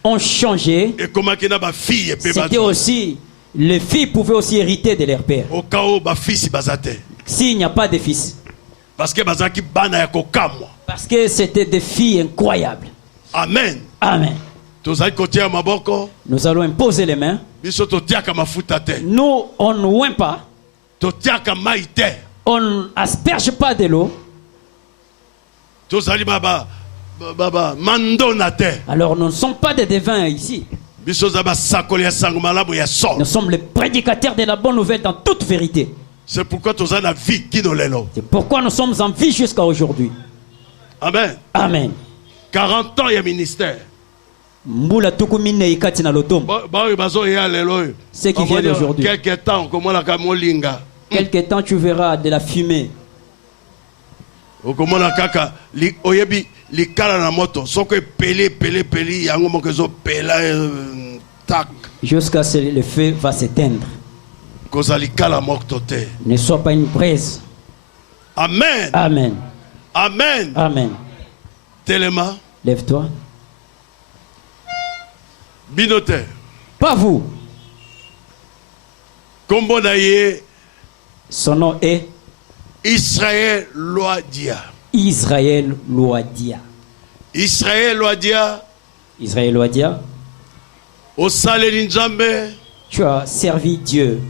ont changé. C'était aussi, les filles pouvaient aussi hériter de leur père. S'il n'y a pas de fils. Parce que c'était des filles incroyables. Amen. Amen. Nous allons imposer les mains. Nous, on ne oint pas. On n'asperge pas de l'eau. Alors nous ne sommes pas des devins ici. Nous sommes les prédicateurs de la bonne nouvelle dans toute vérité. C'est pourquoi nous sommes en vie jusqu'à aujourd'hui. Amen. Amen. 40 ans il y a ministère. Ce qui vient d'aujourd'hui. Quelque temps tu verras de la fumée. Jusqu'à ce que le feu va s'éteindre. Ne sois pas une braise. Amen. Amen. Amen. Amen. Téléma. Lève-toi. Binote. Pas vous. Son nom est Israël Loadia. Israël Loadia. Israël Loadia. Israël Loadia. Au Salé Nzambe. Tu as servi Dieu.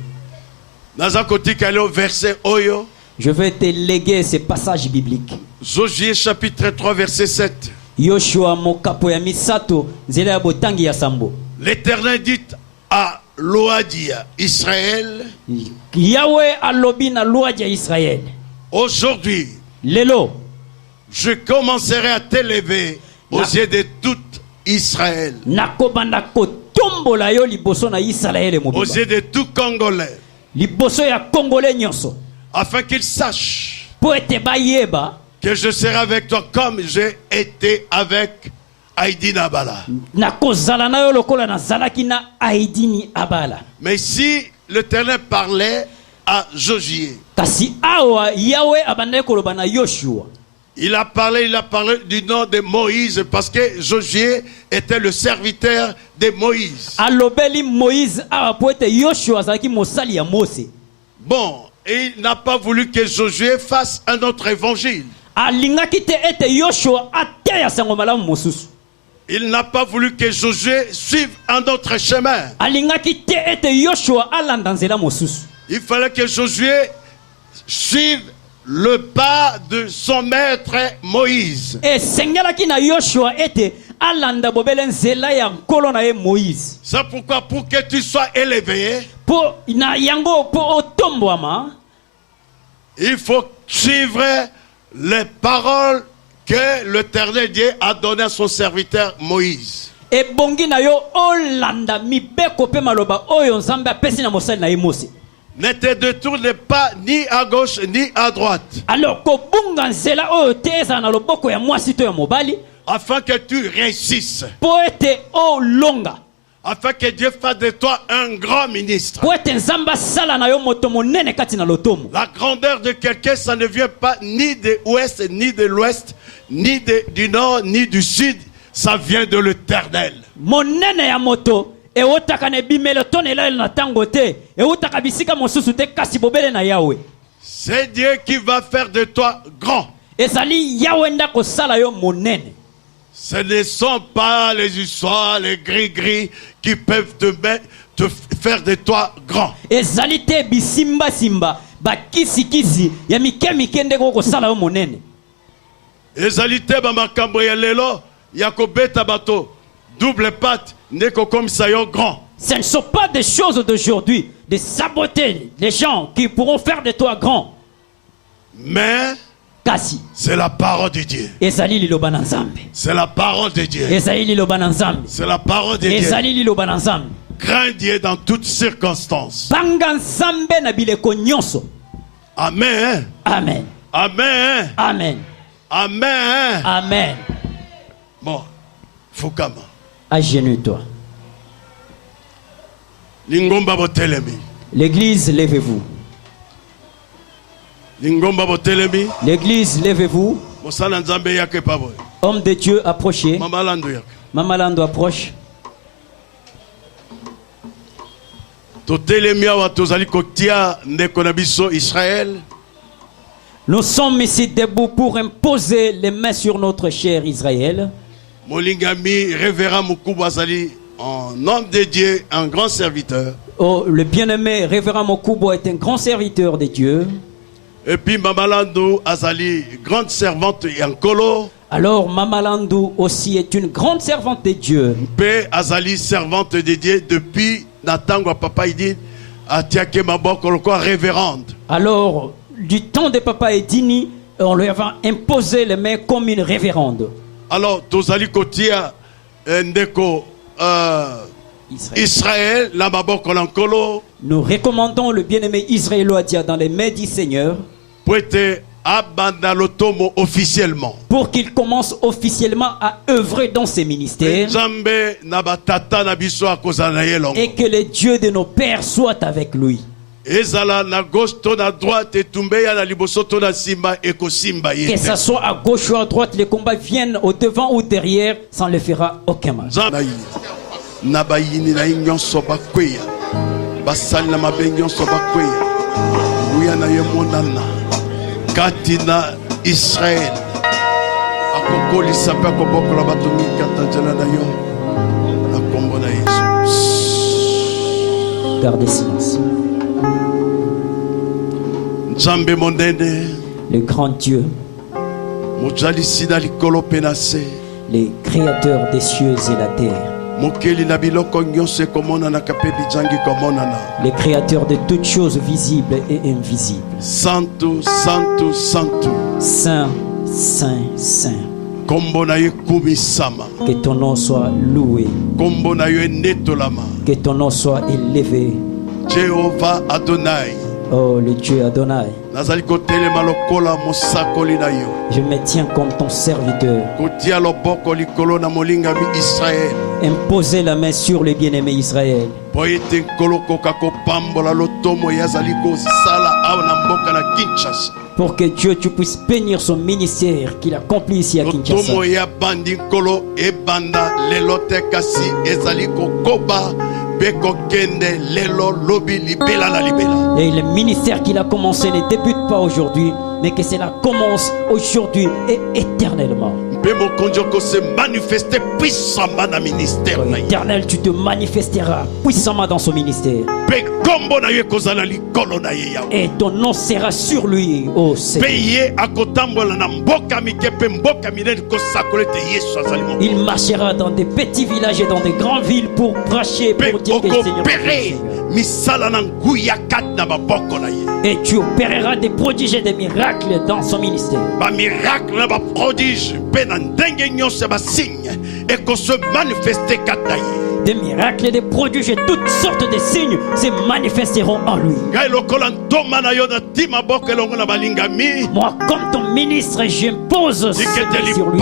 Je vais te léguer ces passages bibliques. Josué chapitre 3 verset 7. Yoshua mokapo ya misato nzela ya botangi ya sambo. L'Éternel dit à Loadia, Israël, Yahweh alobi na Loadia Israël. Aujourd'hui, lelo, je commencerai à t'élever aux yeux de tout Israël. Nakobanda kotombola yo liboso na Israël mobimba. Aux yeux de tout Congolais. Liboso ya Congolais nyonso. Afin qu'ils sachent po ete bayeba que je serai avec toi comme j'ai été avec Aïdini Abala. Nakozala na yo lokola na zalaki na Aïdini Abala. Mais si l'Éternel parlait à Josué, kasi awa Yahweh abandai koloba na Yoshua, il a parlé du nom de Moïse parce que Josué était le serviteur de Moïse. Alobeli Moïse awa po ete Yoshua zalaki mosali ya Mose. Bon, et il n'a pas voulu que Josué fasse un autre évangile. Alingaki te ete Yoshua ateya sango malamu mosusu. Il n'a pas voulu que Josué suive un autre chemin. Alingaki te ete Yoshua alanda nzela mosusu. Il fallait que Josué suive le pas de son maître Moïse. Et sengelaki na Yoshua ete alanda bobele nzela ya nkolo na ye Moïse. C'est pourquoi pour que tu sois élevé, po na yango po otombwama, il faut suivre les paroles que l'Éternel Dieu a donné à son serviteur Moïse. E bongi na yo olanda mibeko pe maloba oyo nzambe apesi na mosali na ye Mose. Ne te détourne pas ni à gauche ni à droite. Alors kobunga nzela oyo te eza na loboko ya mwasi to ya mobali, afin que tu réussisses. Po ete o longa. Afin que Dieu fasse de toi un grand ministre. La grandeur de quelqu'un, ça ne vient pas ni de l'ouest, ni de l'ouest, ni du nord, ni du sud. Ça vient de l'Éternel. C'est Dieu qui va faire de toi grand. Ce ne sont pas les histoires, les gris-gris qui peuvent te faire de toi grand. Ezalité bamakambo ya lelo yakobeta bato double patte ndeko comme ça yo grand. Ce ne sont pas des choses d'aujourd'hui de saboter les gens qui pourront faire de toi grand. Mais c'est la parole de Dieu. C'est la parole de Dieu. C'est la parole de Dieu. Crains Dieu dans toutes circonstances. Amen. Amen. Amen. Amen. Amen. Amen. Bon, Fukama. Agenouille-toi. L'église, levez-vous. L'église, levez-vous. Homme de Dieu, approchez. Mama Lando approche. Nous sommes ici debout pour imposer les mains sur notre cher Israël. Molingami, révérend Moukouba Azali, un homme de Dieu, un grand serviteur. Oh, le bien-aimé révérend Moukouba est un grand serviteur de Dieu. Et puis Mama Lando Azali, grande servante et en colo. Alors Mama Lando aussi est une grande servante de Dieu. Pé Azali, servante de Dieu depuis Natango Papa Idine, à Tiake Maboko, révérende. Alors, du temps de Papa Edini, on lui avait imposé les mains comme une révérende. Alors, Tozali Kotia Ndeko Israël, la Maboko Lankolo. Nous recommandons le bien-aimé Israëloadia dans les mains du Seigneur. Officiellement. Pour qu'il commence officiellement à œuvrer dans ses ministères. Et que le Dieu de nos pères soit avec lui. Que ce soit à gauche ou à droite, les combats viennent au devant ou derrière, ça ne le fera aucun mal. Katina Israël akokoli sapa ko bokola batomi katanjela na yo na kombo na Yesu. Gardez silence. Nzambe monene, le grand Dieu, les créateurs des cieux et la terre, les créateurs de toutes choses visibles et invisibles. Santo, Santo, Santo. Saint, Saint, Saint. Que ton nom soit loué. Que ton nom soit élevé. Jéhovah Adonai. Oh, le Dieu Adonai. Je me tiens comme ton serviteur. Imposez la main sur les bien-aimés Israël. Pour que Dieu, tu puisses bénir son ministère qu'il accomplit ici à Kinshasa. Et le ministère qu'il a commencé ne débute pas aujourd'hui, mais que cela commence aujourd'hui et éternellement. Éternel, tu te manifesteras puissamment dans son ministère. Et ton nom sera sur lui, ô Seigneur. Il marchera dans des petits villages et dans des grandes villes pour prêcher, pour dire que le Seigneur est et tu opéreras des prodiges et des miracles dans son ministère. Des miracles et des prodiges et toutes sortes de signes se manifesteront en lui. Moi, comme ton ministre, j'impose sur lui.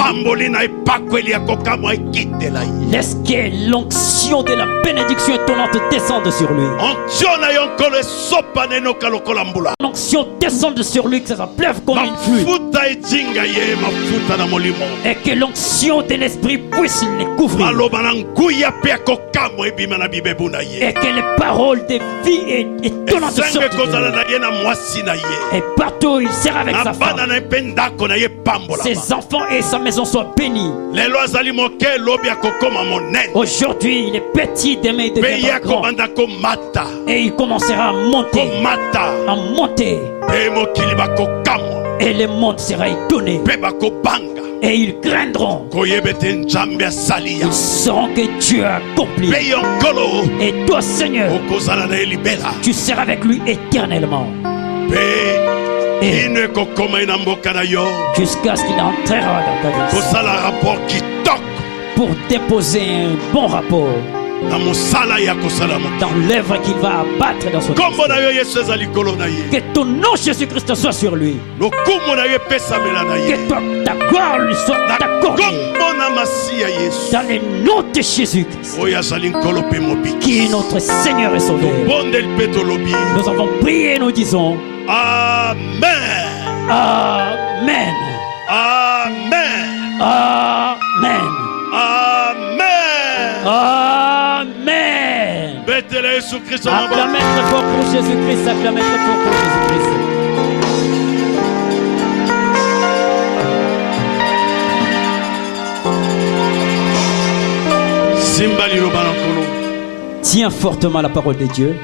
Laisse que l'onction de la bénédiction étonnante descende sur lui. L'onction descende sur lui, que ça pleuve comme une pluie. Et que l'onction de l'esprit puisse le couvrir. Et que les paroles de vie étonnantes sortent de lui. Et partout où il sera avec sa femme, ses enfants et sa maison soient bénis. Aujourd'hui, il est petit, demain il deviendra grand. Et il commencera à monter. À monter. Et le monde sera étonné. Et ils craindront. Ils sauront que Dieu a accompli. Et toi, Seigneur, tu seras avec lui éternellement. Et jusqu'à ce qu'il entrera dans ta vie. Pour déposer un bon rapport dans l'œuvre qu'il va abattre dans son vie. Que ton nom Jésus-Christ soit sur lui. Que ta gloire lui soit accordée. Dans le nom de Jésus-Christ, qui est notre Seigneur et Sauveur. Nous avons prié et nous disons Amen. Amen. Amen. Amen. Amen. Acclamez très fort pour Jésus-Christ. Acclamez très fort pour Jésus-Christ. Tiens fortement la parole de Dieu.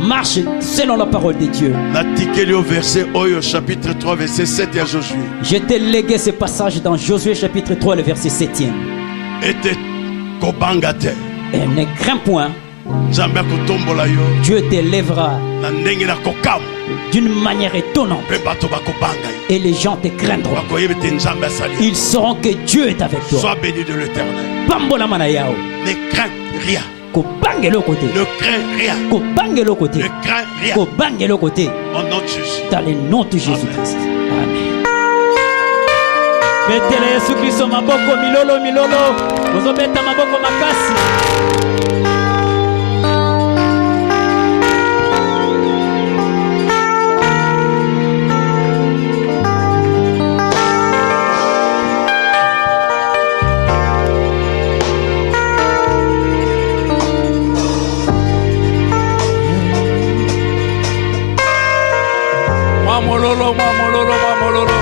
Marche selon la parole de Dieu. Je t'ai légué ce passage dans Josué chapitre 3, le verset 7e. Et ne crains point. Dieu t'élèvera d'une manière étonnante. Et les gens te craindront. Ils sauront que Dieu est avec toi. Sois béni de l'Éternel. Ne crains rien. Ne crains rien. Ne crains rien. Au nom de Jésus. Dans le nom de Jésus-Christ. Amen. Betele Yesu Kristo maboko milolo milolo. Ozobeta maboko makasi. Mamololo, mamololo, mamololo.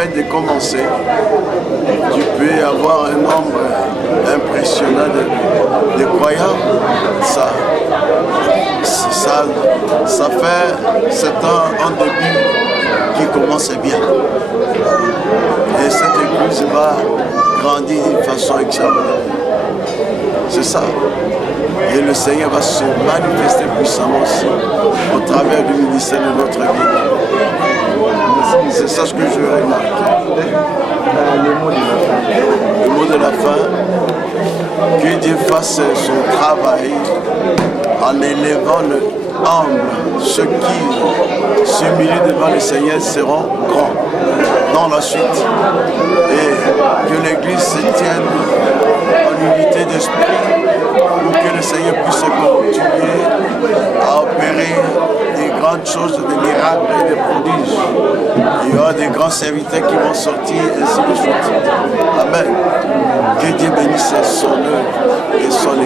peine de commencer, tu peux avoir un nombre impressionnant de croyants. Ça fait 7 ans en début qui commence bien. Et cette église va grandir d'une façon extraordinaire. C'est ça. Et le Seigneur va se manifester puissamment aussi au travers du ministère de notre vie. C'est ça ce que je remarque. Le mot de la fin. Que Dieu fasse son travail en élevant le humble. Ceux qui s'humilient devant le Seigneur seront grands dans la suite. Et que l'Église se tienne en unité d'esprit pour que le Seigneur puisse continuer à opérer des grandes choses, des miracles et des prodiges. Il y aura des grands serviteurs qui vont sortir, ainsi de suite. Amen. Que Dieu bénisse son œuvre et son